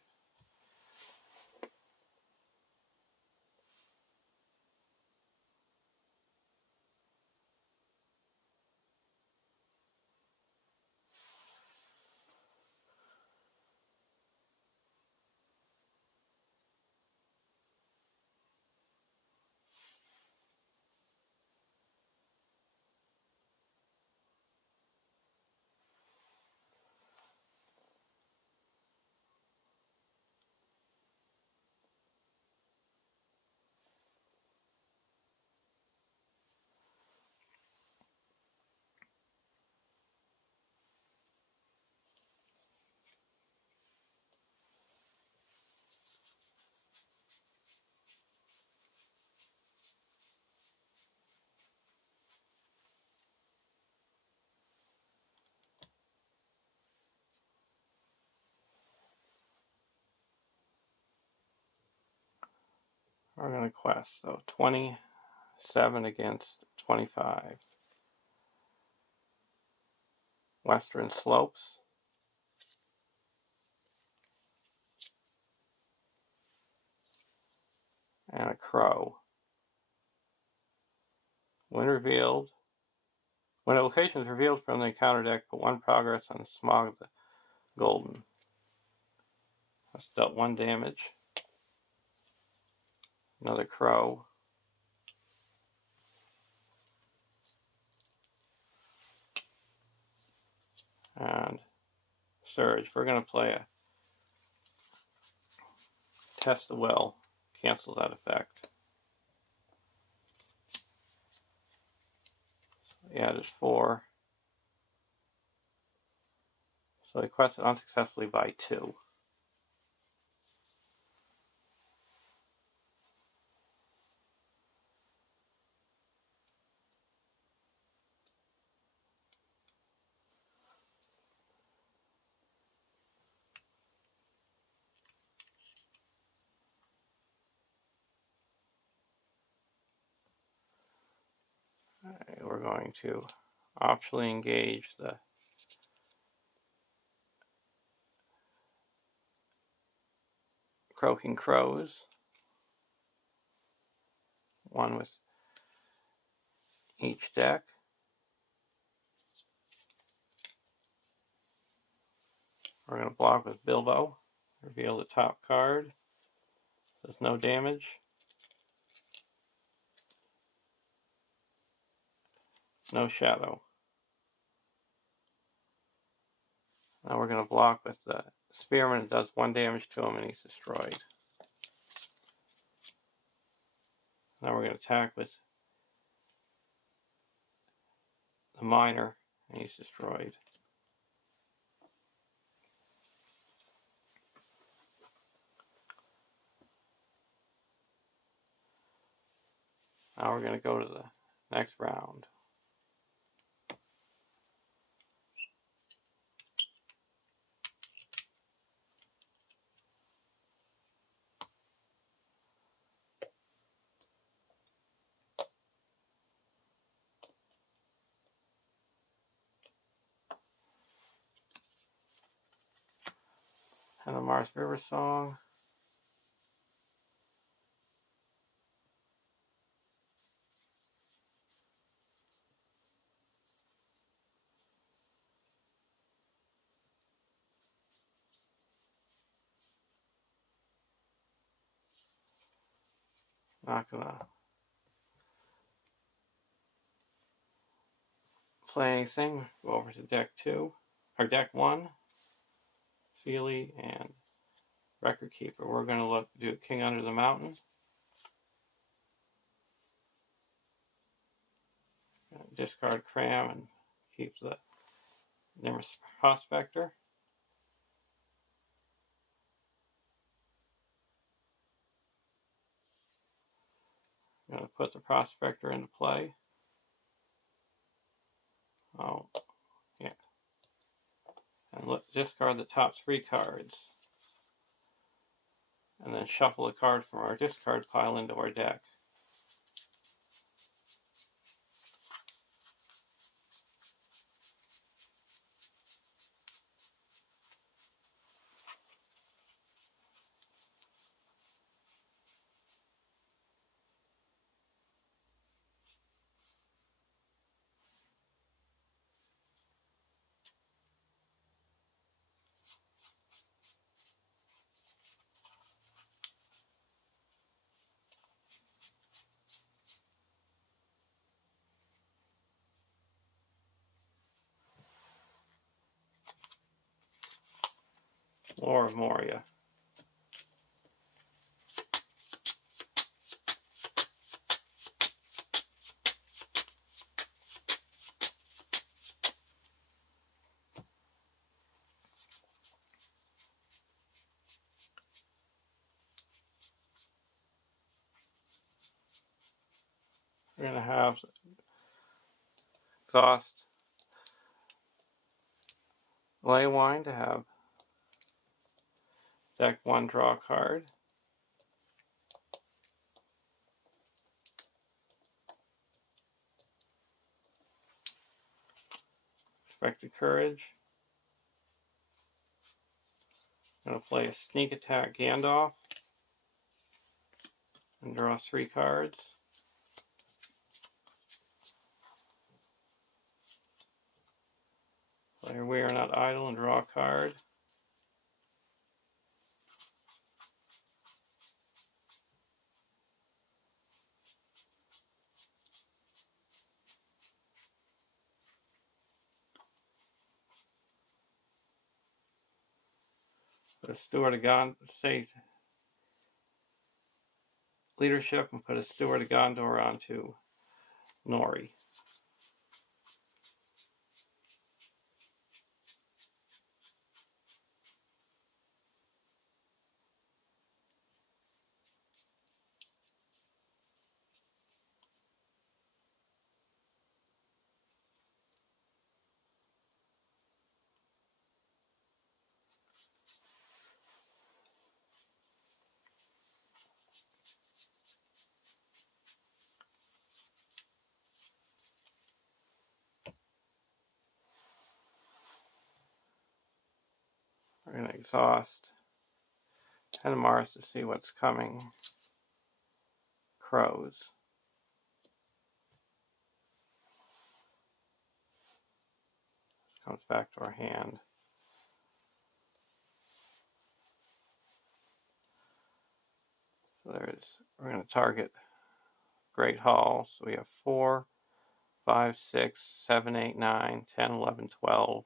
We're going to quest. So 27 against 25. Western Slopes. And a Crow. When revealed, when a location is revealed from the encounter deck, put 1 progress on Smog the Golden. That's dealt 1 damage. Another Crow. And Surge. We're going to play a Test the Will. Cancel that effect. So he added 4. So he quested unsuccessfully by 2. Right, we're going to optionally engage the Croaking Crows. 1 with each deck. We're going to block with Bilbo. Reveal the top card. There's no damage. No shadow. Now we're going to block with the spearman, it does 1 damage to him and he's destroyed. Now we're going to attack with the miner and he's destroyed. Now we're going to go to the next round. And the Mars River Song. Not gonna play anything. Go over to deck 2 or deck 1. Feely and Record Keeper. We're gonna do King Under the Mountain. Discard Cram and keep the Nimrus Prospector. I'm going to put the Prospector into play. Oh, yeah. And discard the top 3 cards. And then shuffle a card from our discard pile into our deck. Lore of Moria. We're going to have cost Leywine to have deck 1 draw card. Expected Courage. I'm going to play a Sneak Attack Gandalf and draw 3 cards. Play We Are Not Idle and draw a card. Put a Steward of Gondor, say Leadership, and put a Steward of Gondor onto Nori. We're going to exhaust 10 Mars to see what's coming. Crows. Comes back to our hand. So we're going to target Great Hall. So we have 4, 5, 6, 7, 8, 9, 10, 11, 12.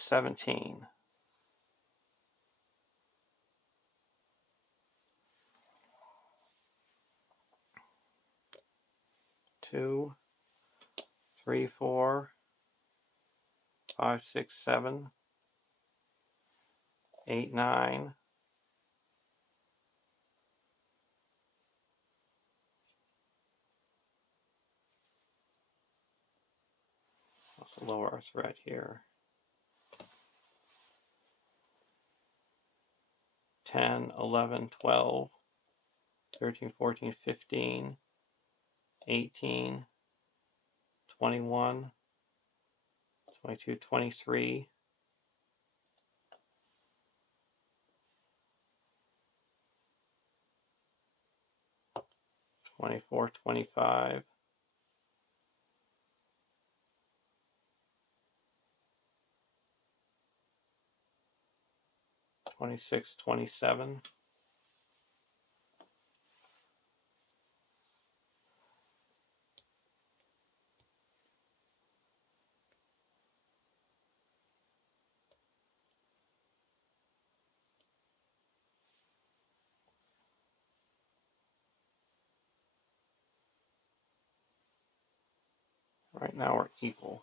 That's 17. Two, 3, 4, 5, 6, 7, 8, 9. Let's lower our thread here. 10, 11, 12, 13, 14, 15, 18, 21, 22, 23, 24, 25, 26, 27, right now we're equal.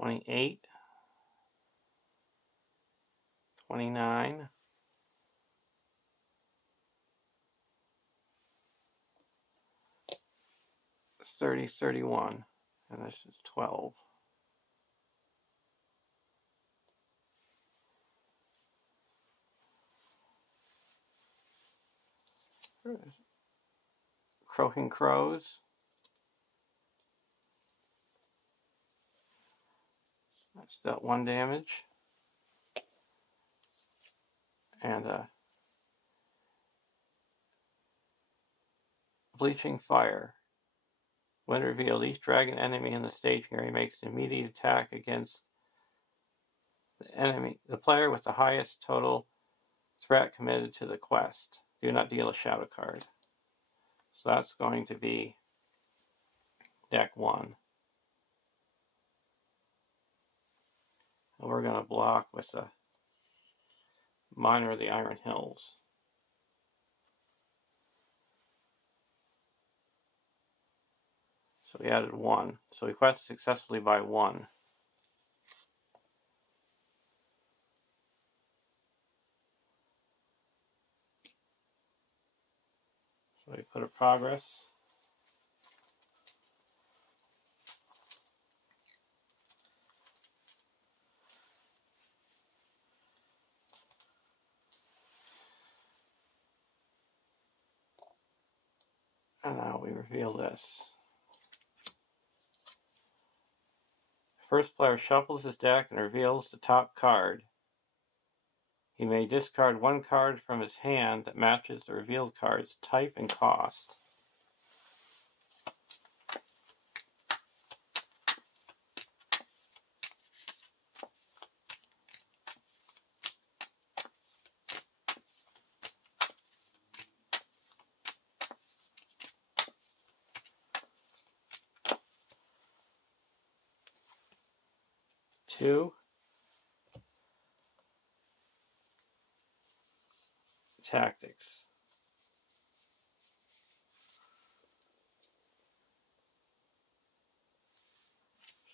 $28, $29, $30, $31, and this is $12. Croaking crows. That's dealt 1 damage. And bleaching fire. When revealed, each dragon enemy in the staging area makes an immediate attack against the player with the highest total threat committed to the quest. Do not deal a shadow card. So that's going to be deck 1. And we're going to block with the Miner of the Iron Hills. So we added 1. So we quest successfully by 1. So we put a progress. And now we reveal this. First player shuffles his deck and reveals the top card. He may discard 1 card from his hand that matches the revealed card's type and cost. Two, tactics.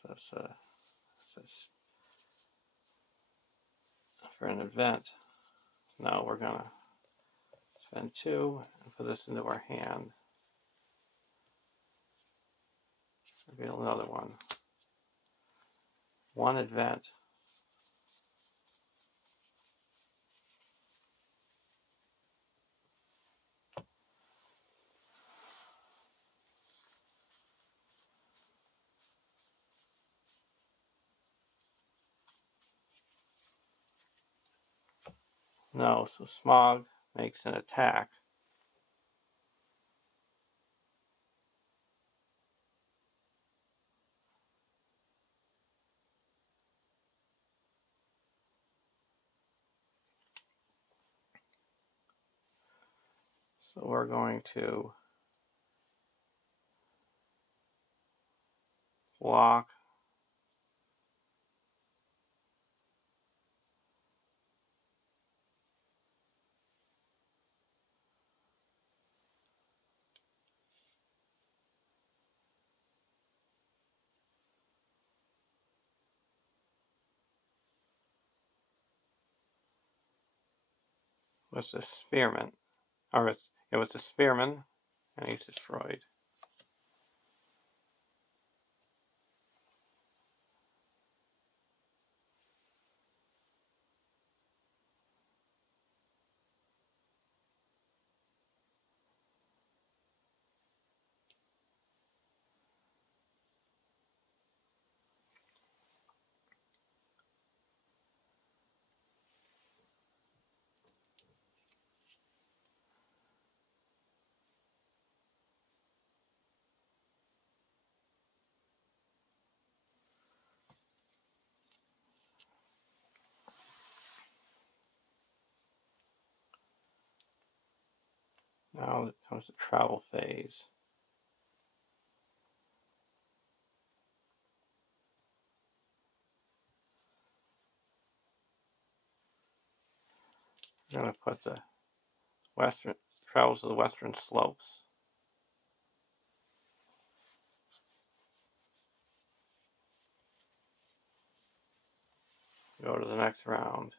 So it's for an event. Now we're going to spend 2 and put this into our hand. Reveal another one. 1 event. No, so smog makes an attack. So we're going to block with the spearman, or it was the spearman, and he's destroyed. Now it comes to travel phase. I'm going to put the travels to the western slopes. Go to the next round.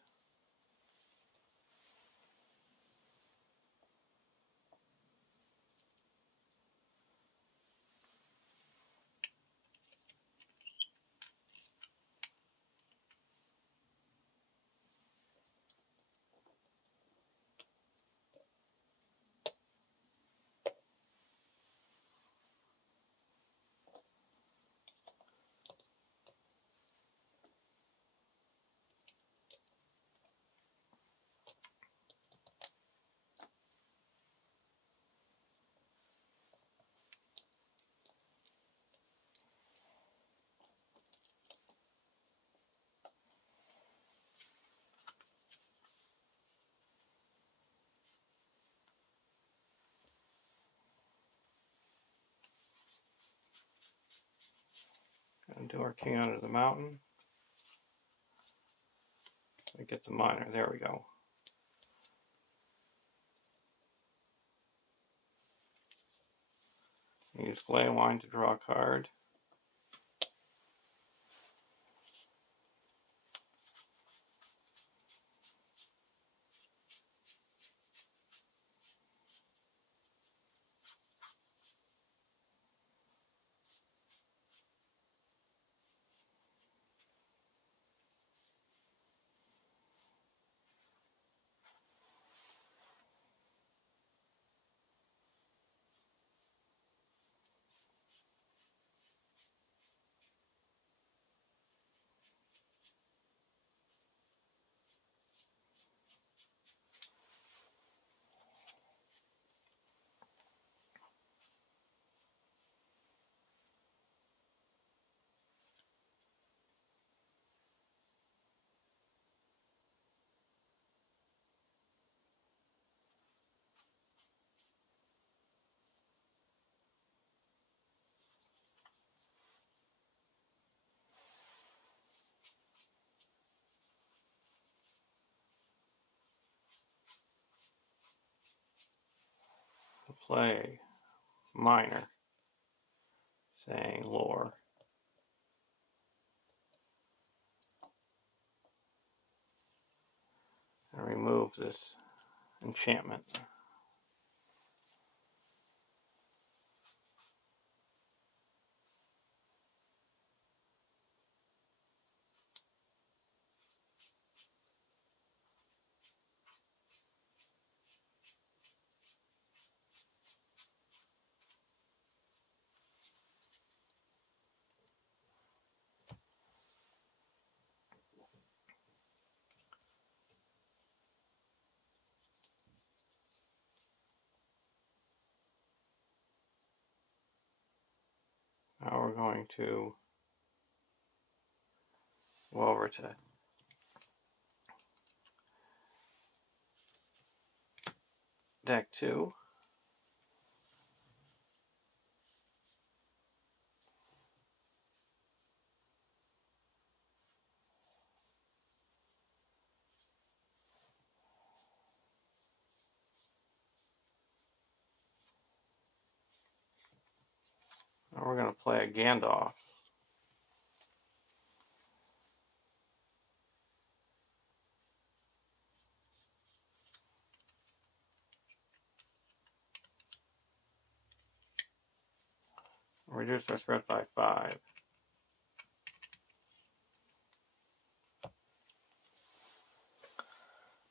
And do our king under the mountain. We get the miner. There we go. Use Glay Wine to draw a card. Play miner, saying lore. And remove this enchantment. Now we're going to go over to deck 2. Now we're going to play a Gandalf. Reduce our threat by 5.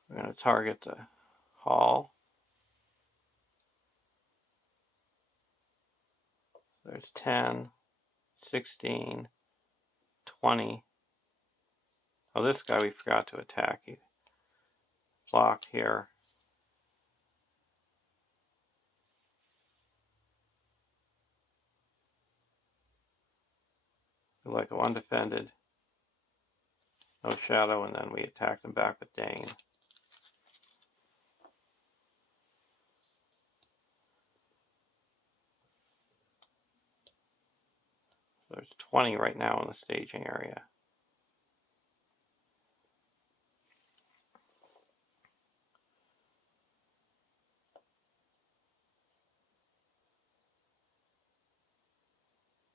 We're going to target the hall. There's 10, 16, 20. Oh, this guy we forgot to attack. He blocked here. We let go undefended. No shadow, and then we attacked him back with Dane. So there's 20 right now in the staging area.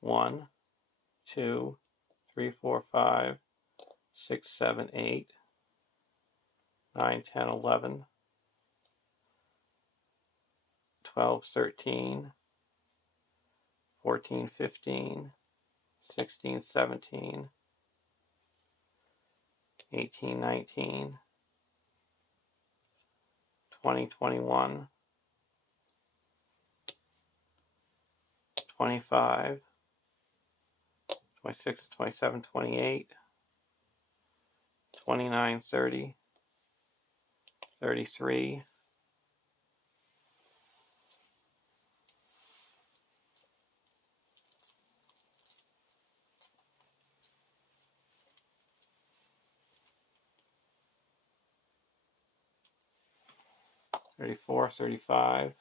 One, 2, 3, 4, 5, 6, 7, 8, 9, 10, 11, 12, 13, 14, 15, 16, 17, 18, 19, 20, 21, 25, 26, 27, 28, 29, 30, 33, 34, 35,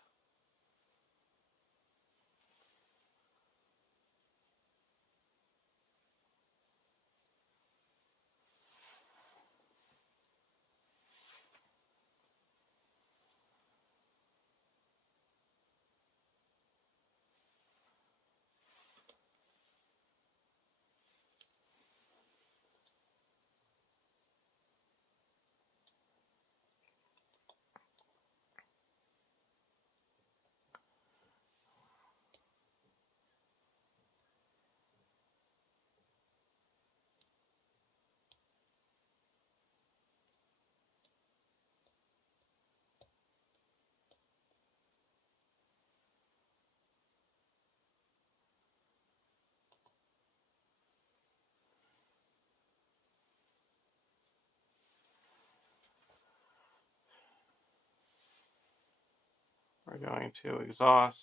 we're going to exhaust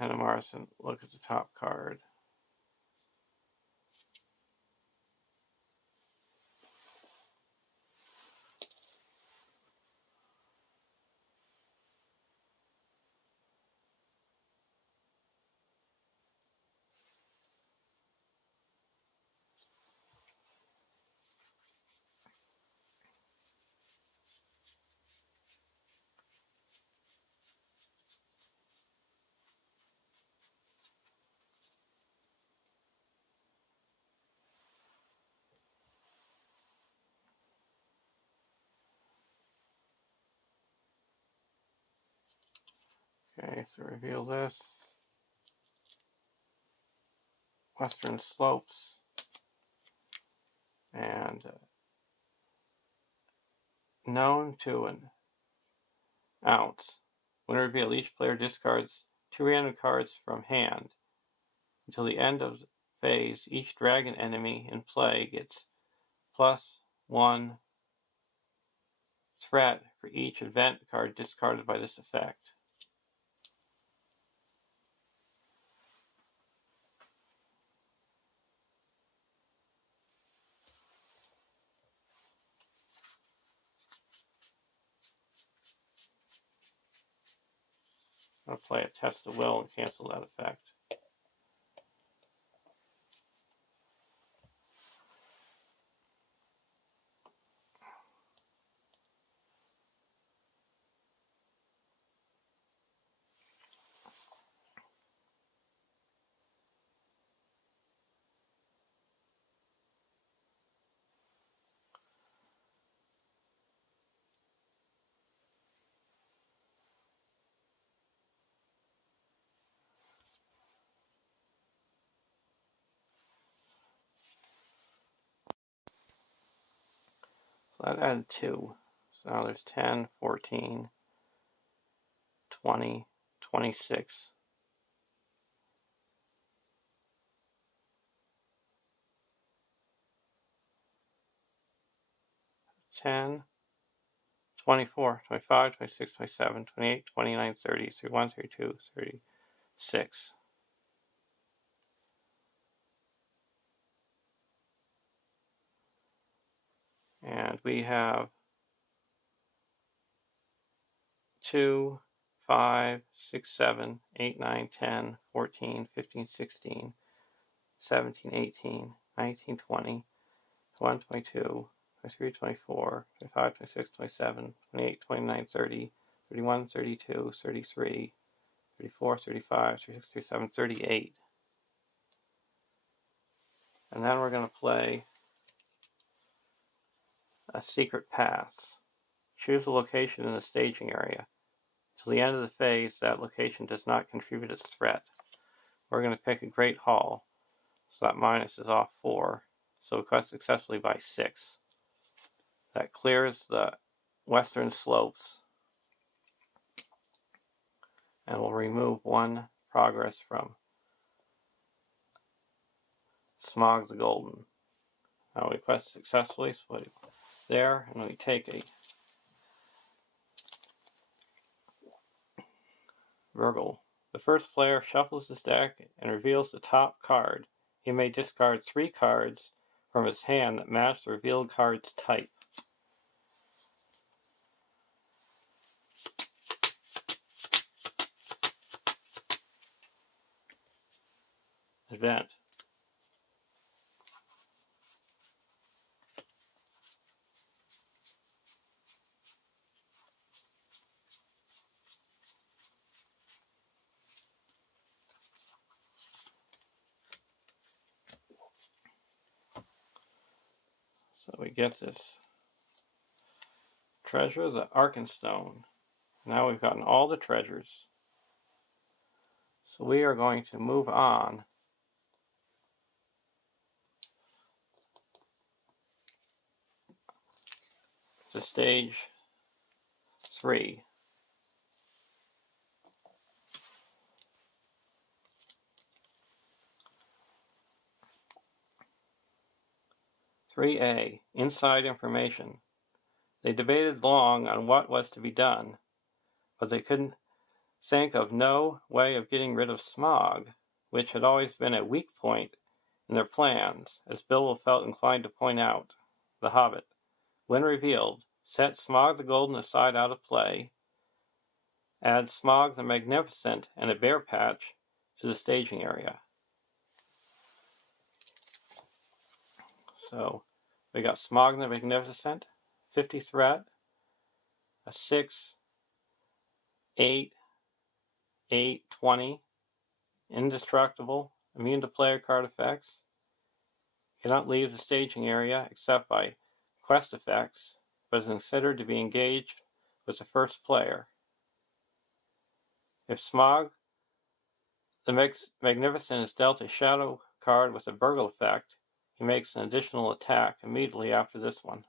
Hennemars and look at the top card. Okay, so reveal this. Western Slopes. And known to an ounce. When revealed, each player discards 2 random cards from hand. Until the end of the phase, each dragon enemy in play gets +1 threat for each event card discarded by this effect. I'm going to play a Test of Will and cancel that effect. So that added 2. So now there's 10, 14, 20, 26. 10, 24, 25, 26, 27, 28, 29, 30, 31, 32, 36. And we have 2, 5, 6, 7, 8, 9, 10, 14, 15, 16, 17, 18, 19, 20, 21, 22, 23, 24, 25, 26, 27, 28, 29, 30, 31, 32, 33, 34, 35, 36, 37, 38. And then we're going to play a secret path. Choose a location in the staging area. Till the end of the phase, that location does not contribute its threat. We're going to pick a Great Hall, so that minus is off 4. So we quest successfully by 6. That clears the western slopes, and we'll remove 1 progress from Smog the Golden. Now we quest successfully, so there, and we take a Virgil. The first player shuffles his deck and reveals the top card. He may discard 3 cards from his hand that match the revealed card's type. Event. So we get this treasure, the Arkenstone. Now we've gotten all the treasures. So we are going to move on to stage 3. (3A) Inside information. They debated long on what was to be done, but they couldn't think of no way of getting rid of Smog, which had always been a weak point in their plans, as Bilbo felt inclined to point out. The Hobbit, when revealed, set Smog the Golden aside out of play, add Smog the Magnificent and a Bear Patch to the staging area. So we got Smog the Magnificent, 50 threat, a 6, 8, 8, 20, indestructible, immune to player card effects, cannot leave the staging area except by quest effects, but is considered to be engaged with the first player. If Smog the Magnificent is dealt a shadow card with a burgle effect, he makes an additional attack immediately after this one.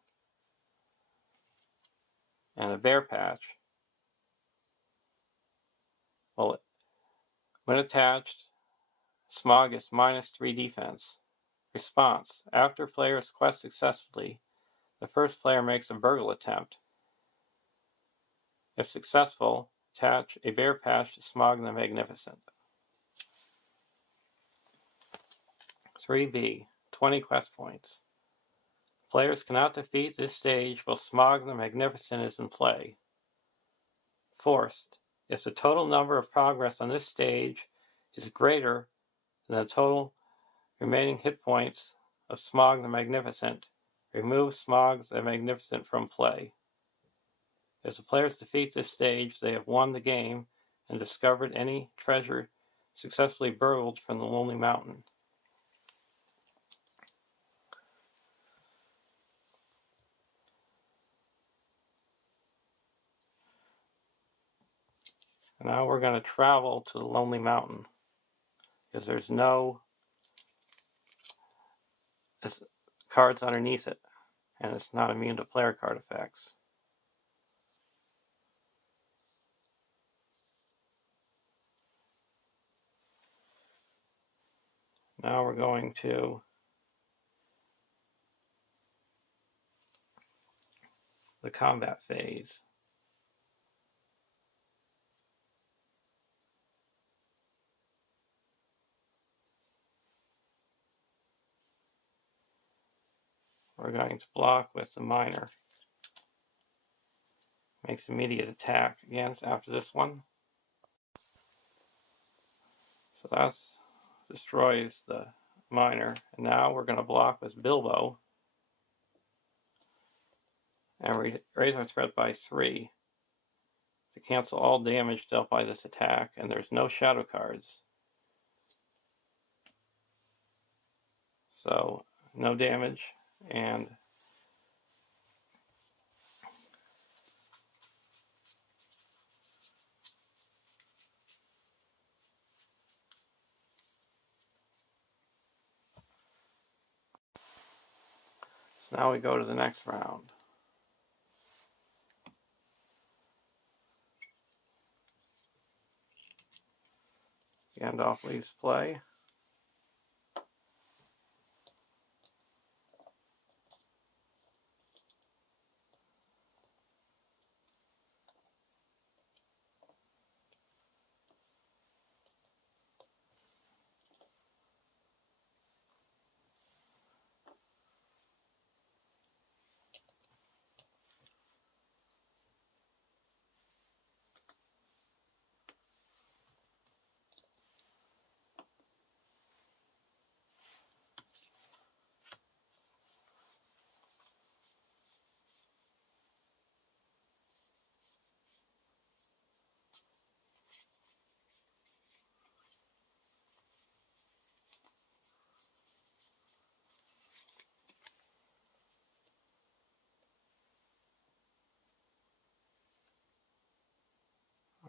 And a Bear Patch. Well, when attached, Smog gets -3 defense. Response. After players quest successfully, the first player makes a burgle attempt. If successful, attach a Bear Patch to Smog the Magnificent. 3B. 20 quest points. Players cannot defeat this stage while Smog the Magnificent is in play. Forced. If the total number of progress on this stage is greater than the total remaining hit points of Smog the Magnificent, remove Smog the Magnificent from play. If the players defeat this stage, they have won the game and discovered any treasure successfully burgled from the Lonely Mountain. Now we're going to travel to the Lonely Mountain because there's no cards underneath it, and it's not immune to player card effects. Now we're going to the combat phase. We're going to block with the miner. Makes immediate attack against after this one. So that destroys the miner. And now we're going to block with Bilbo. And we raise our threat by 3 to cancel all damage dealt by this attack. And there's no shadow cards. So no damage. And so now we go to the next round. Gandalf leaves play.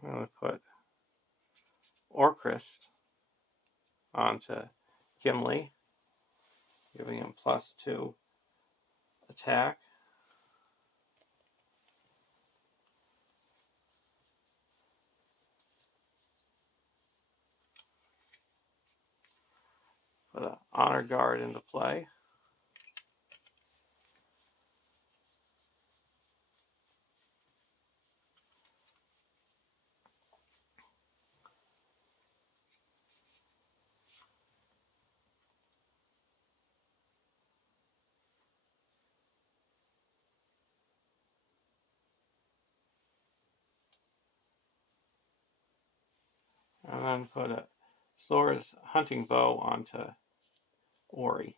I'm going to put Orcrist onto Gimli, giving him +2 attack. Put an Honor Guard into play. And then put a Thor's Hunting Bow onto Ori.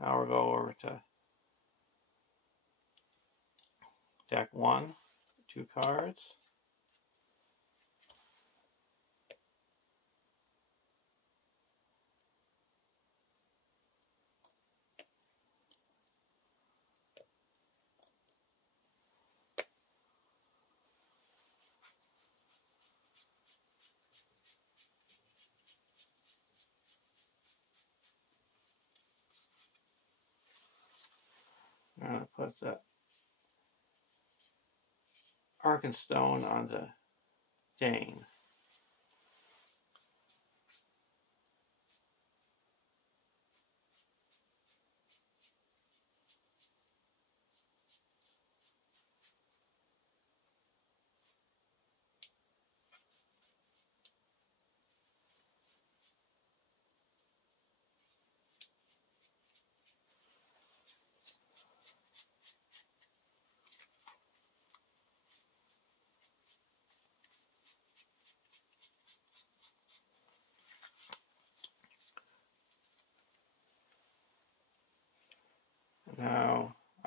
Now we'll go over to deck 1, 2 cards. I'm going to put the Arkenstone onto Dane.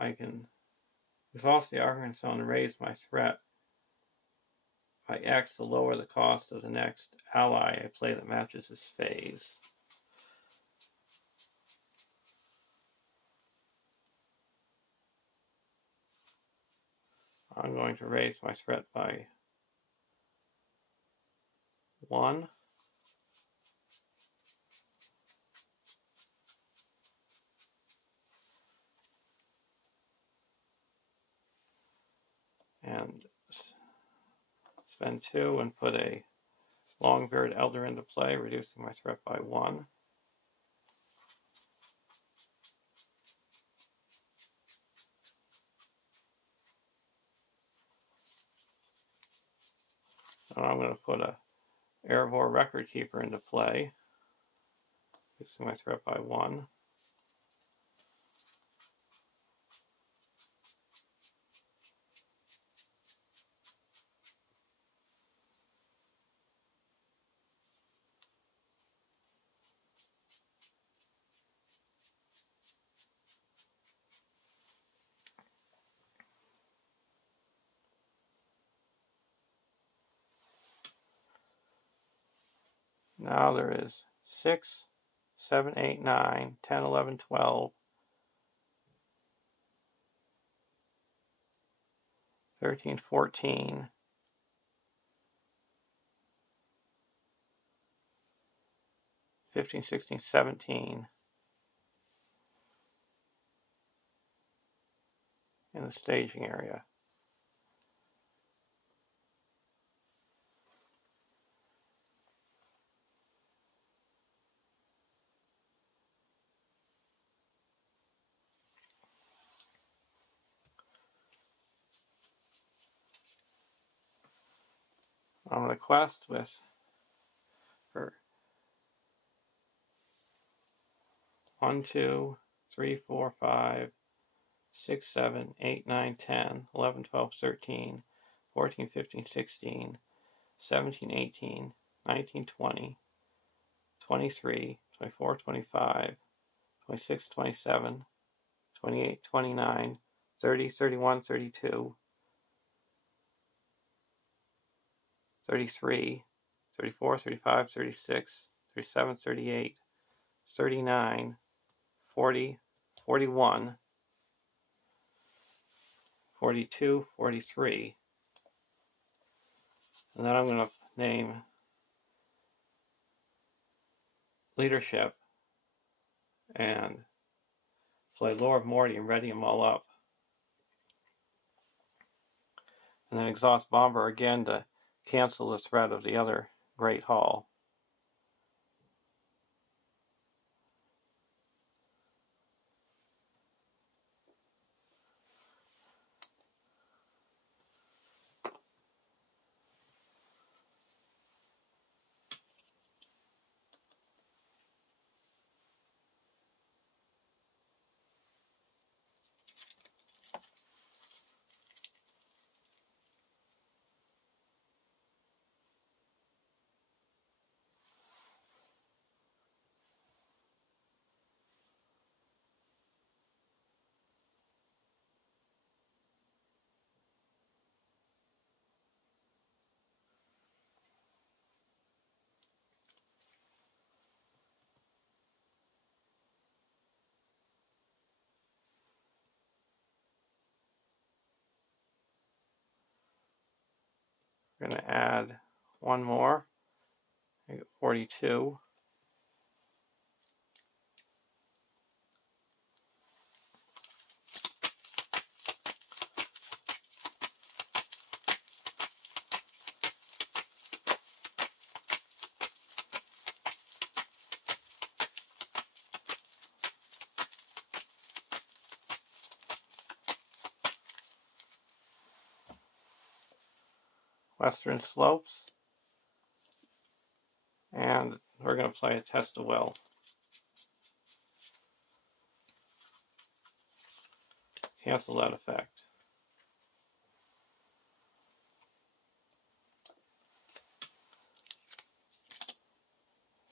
I can exhaust the argument zone and raise my threat by X to lower the cost of the next ally I play that matches this phase. I'm going to raise my threat by 1. And spend 2 and put a Long-Beard Elder into play, reducing my threat by 1. And I'm going to put a Erebor Record Keeper into play, reducing my threat by 1. Now there is 6, 7, 8, 9, 10, 11, 12, 13, 14, 15, 16, 17 in the staging area. I'm going to quest with for 1, 2, 3, 4, 5, 6, 7, 8, 9, 10, 11, 12, 13, 14, 15, 16, 17, 18, 19, 20, 23, 24, 25, 26, 27, 28, 29, 30, 31, 32, 33, 34, 35, 36, 37, 38, 39, 40, 41, 42, 43. And then I'm going to name leadership and play Lore of Morty and ready them all up. And then exhaust Bomber again to cancel the threat of the other Great Hall. We're going to add one more. I get 42. Western Slopes, and we're going to play a Test of Will. Cancel that effect.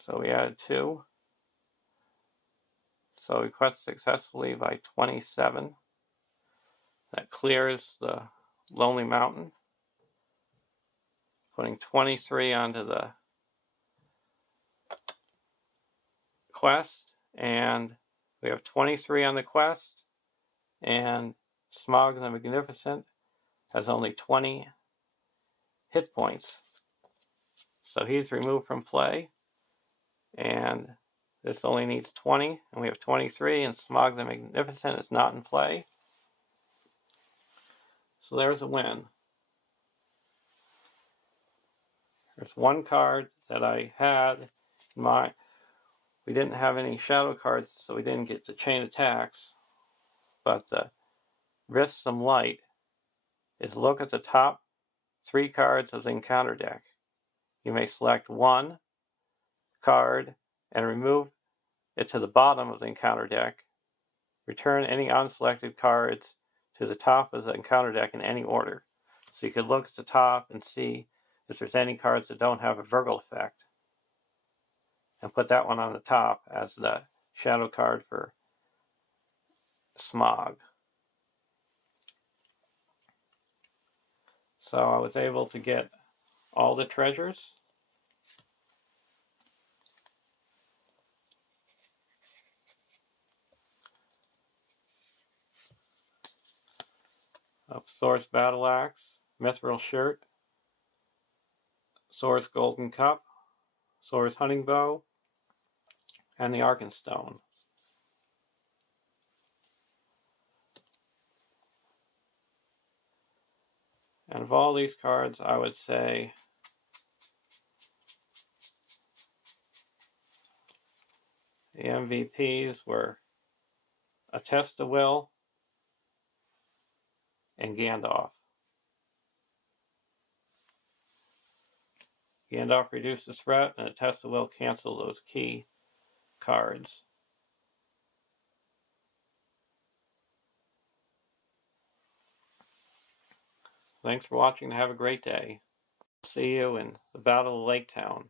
So we added 2. So we quest successfully by 27. That clears the Lonely Mountain. Putting 23 onto the quest, and we have 23 on the quest, and Smog the Magnificent has only 20 hit points. So he's removed from play, and this only needs 20, and we have 23, and Smog the Magnificent is not in play. So there's a win. There's one card that I had in my... We didn't have any shadow cards, so we didn't get the chain attacks. But the risk some light is look at the top 3 cards of the encounter deck. You may select one card and remove it to the bottom of the encounter deck. Return any unselected cards to the top of the encounter deck in any order. So you could look at the top and see if there's any cards that don't have a Virgil effect, and put that one on the top as the shadow card for Smog. So I was able to get all the treasures. Of Thor's Battle Axe, Mithril Shirt, Thor's Golden Cup, Thor's Hunting Bow, and the Arkenstone. And of all these cards, I would say the MVPs were A Test of Will and Gandalf. Gandalf reduced the threat, and A Test of Will canceled those key cards. Thanks for watching and have a great day. See you in the Battle of Lake Town.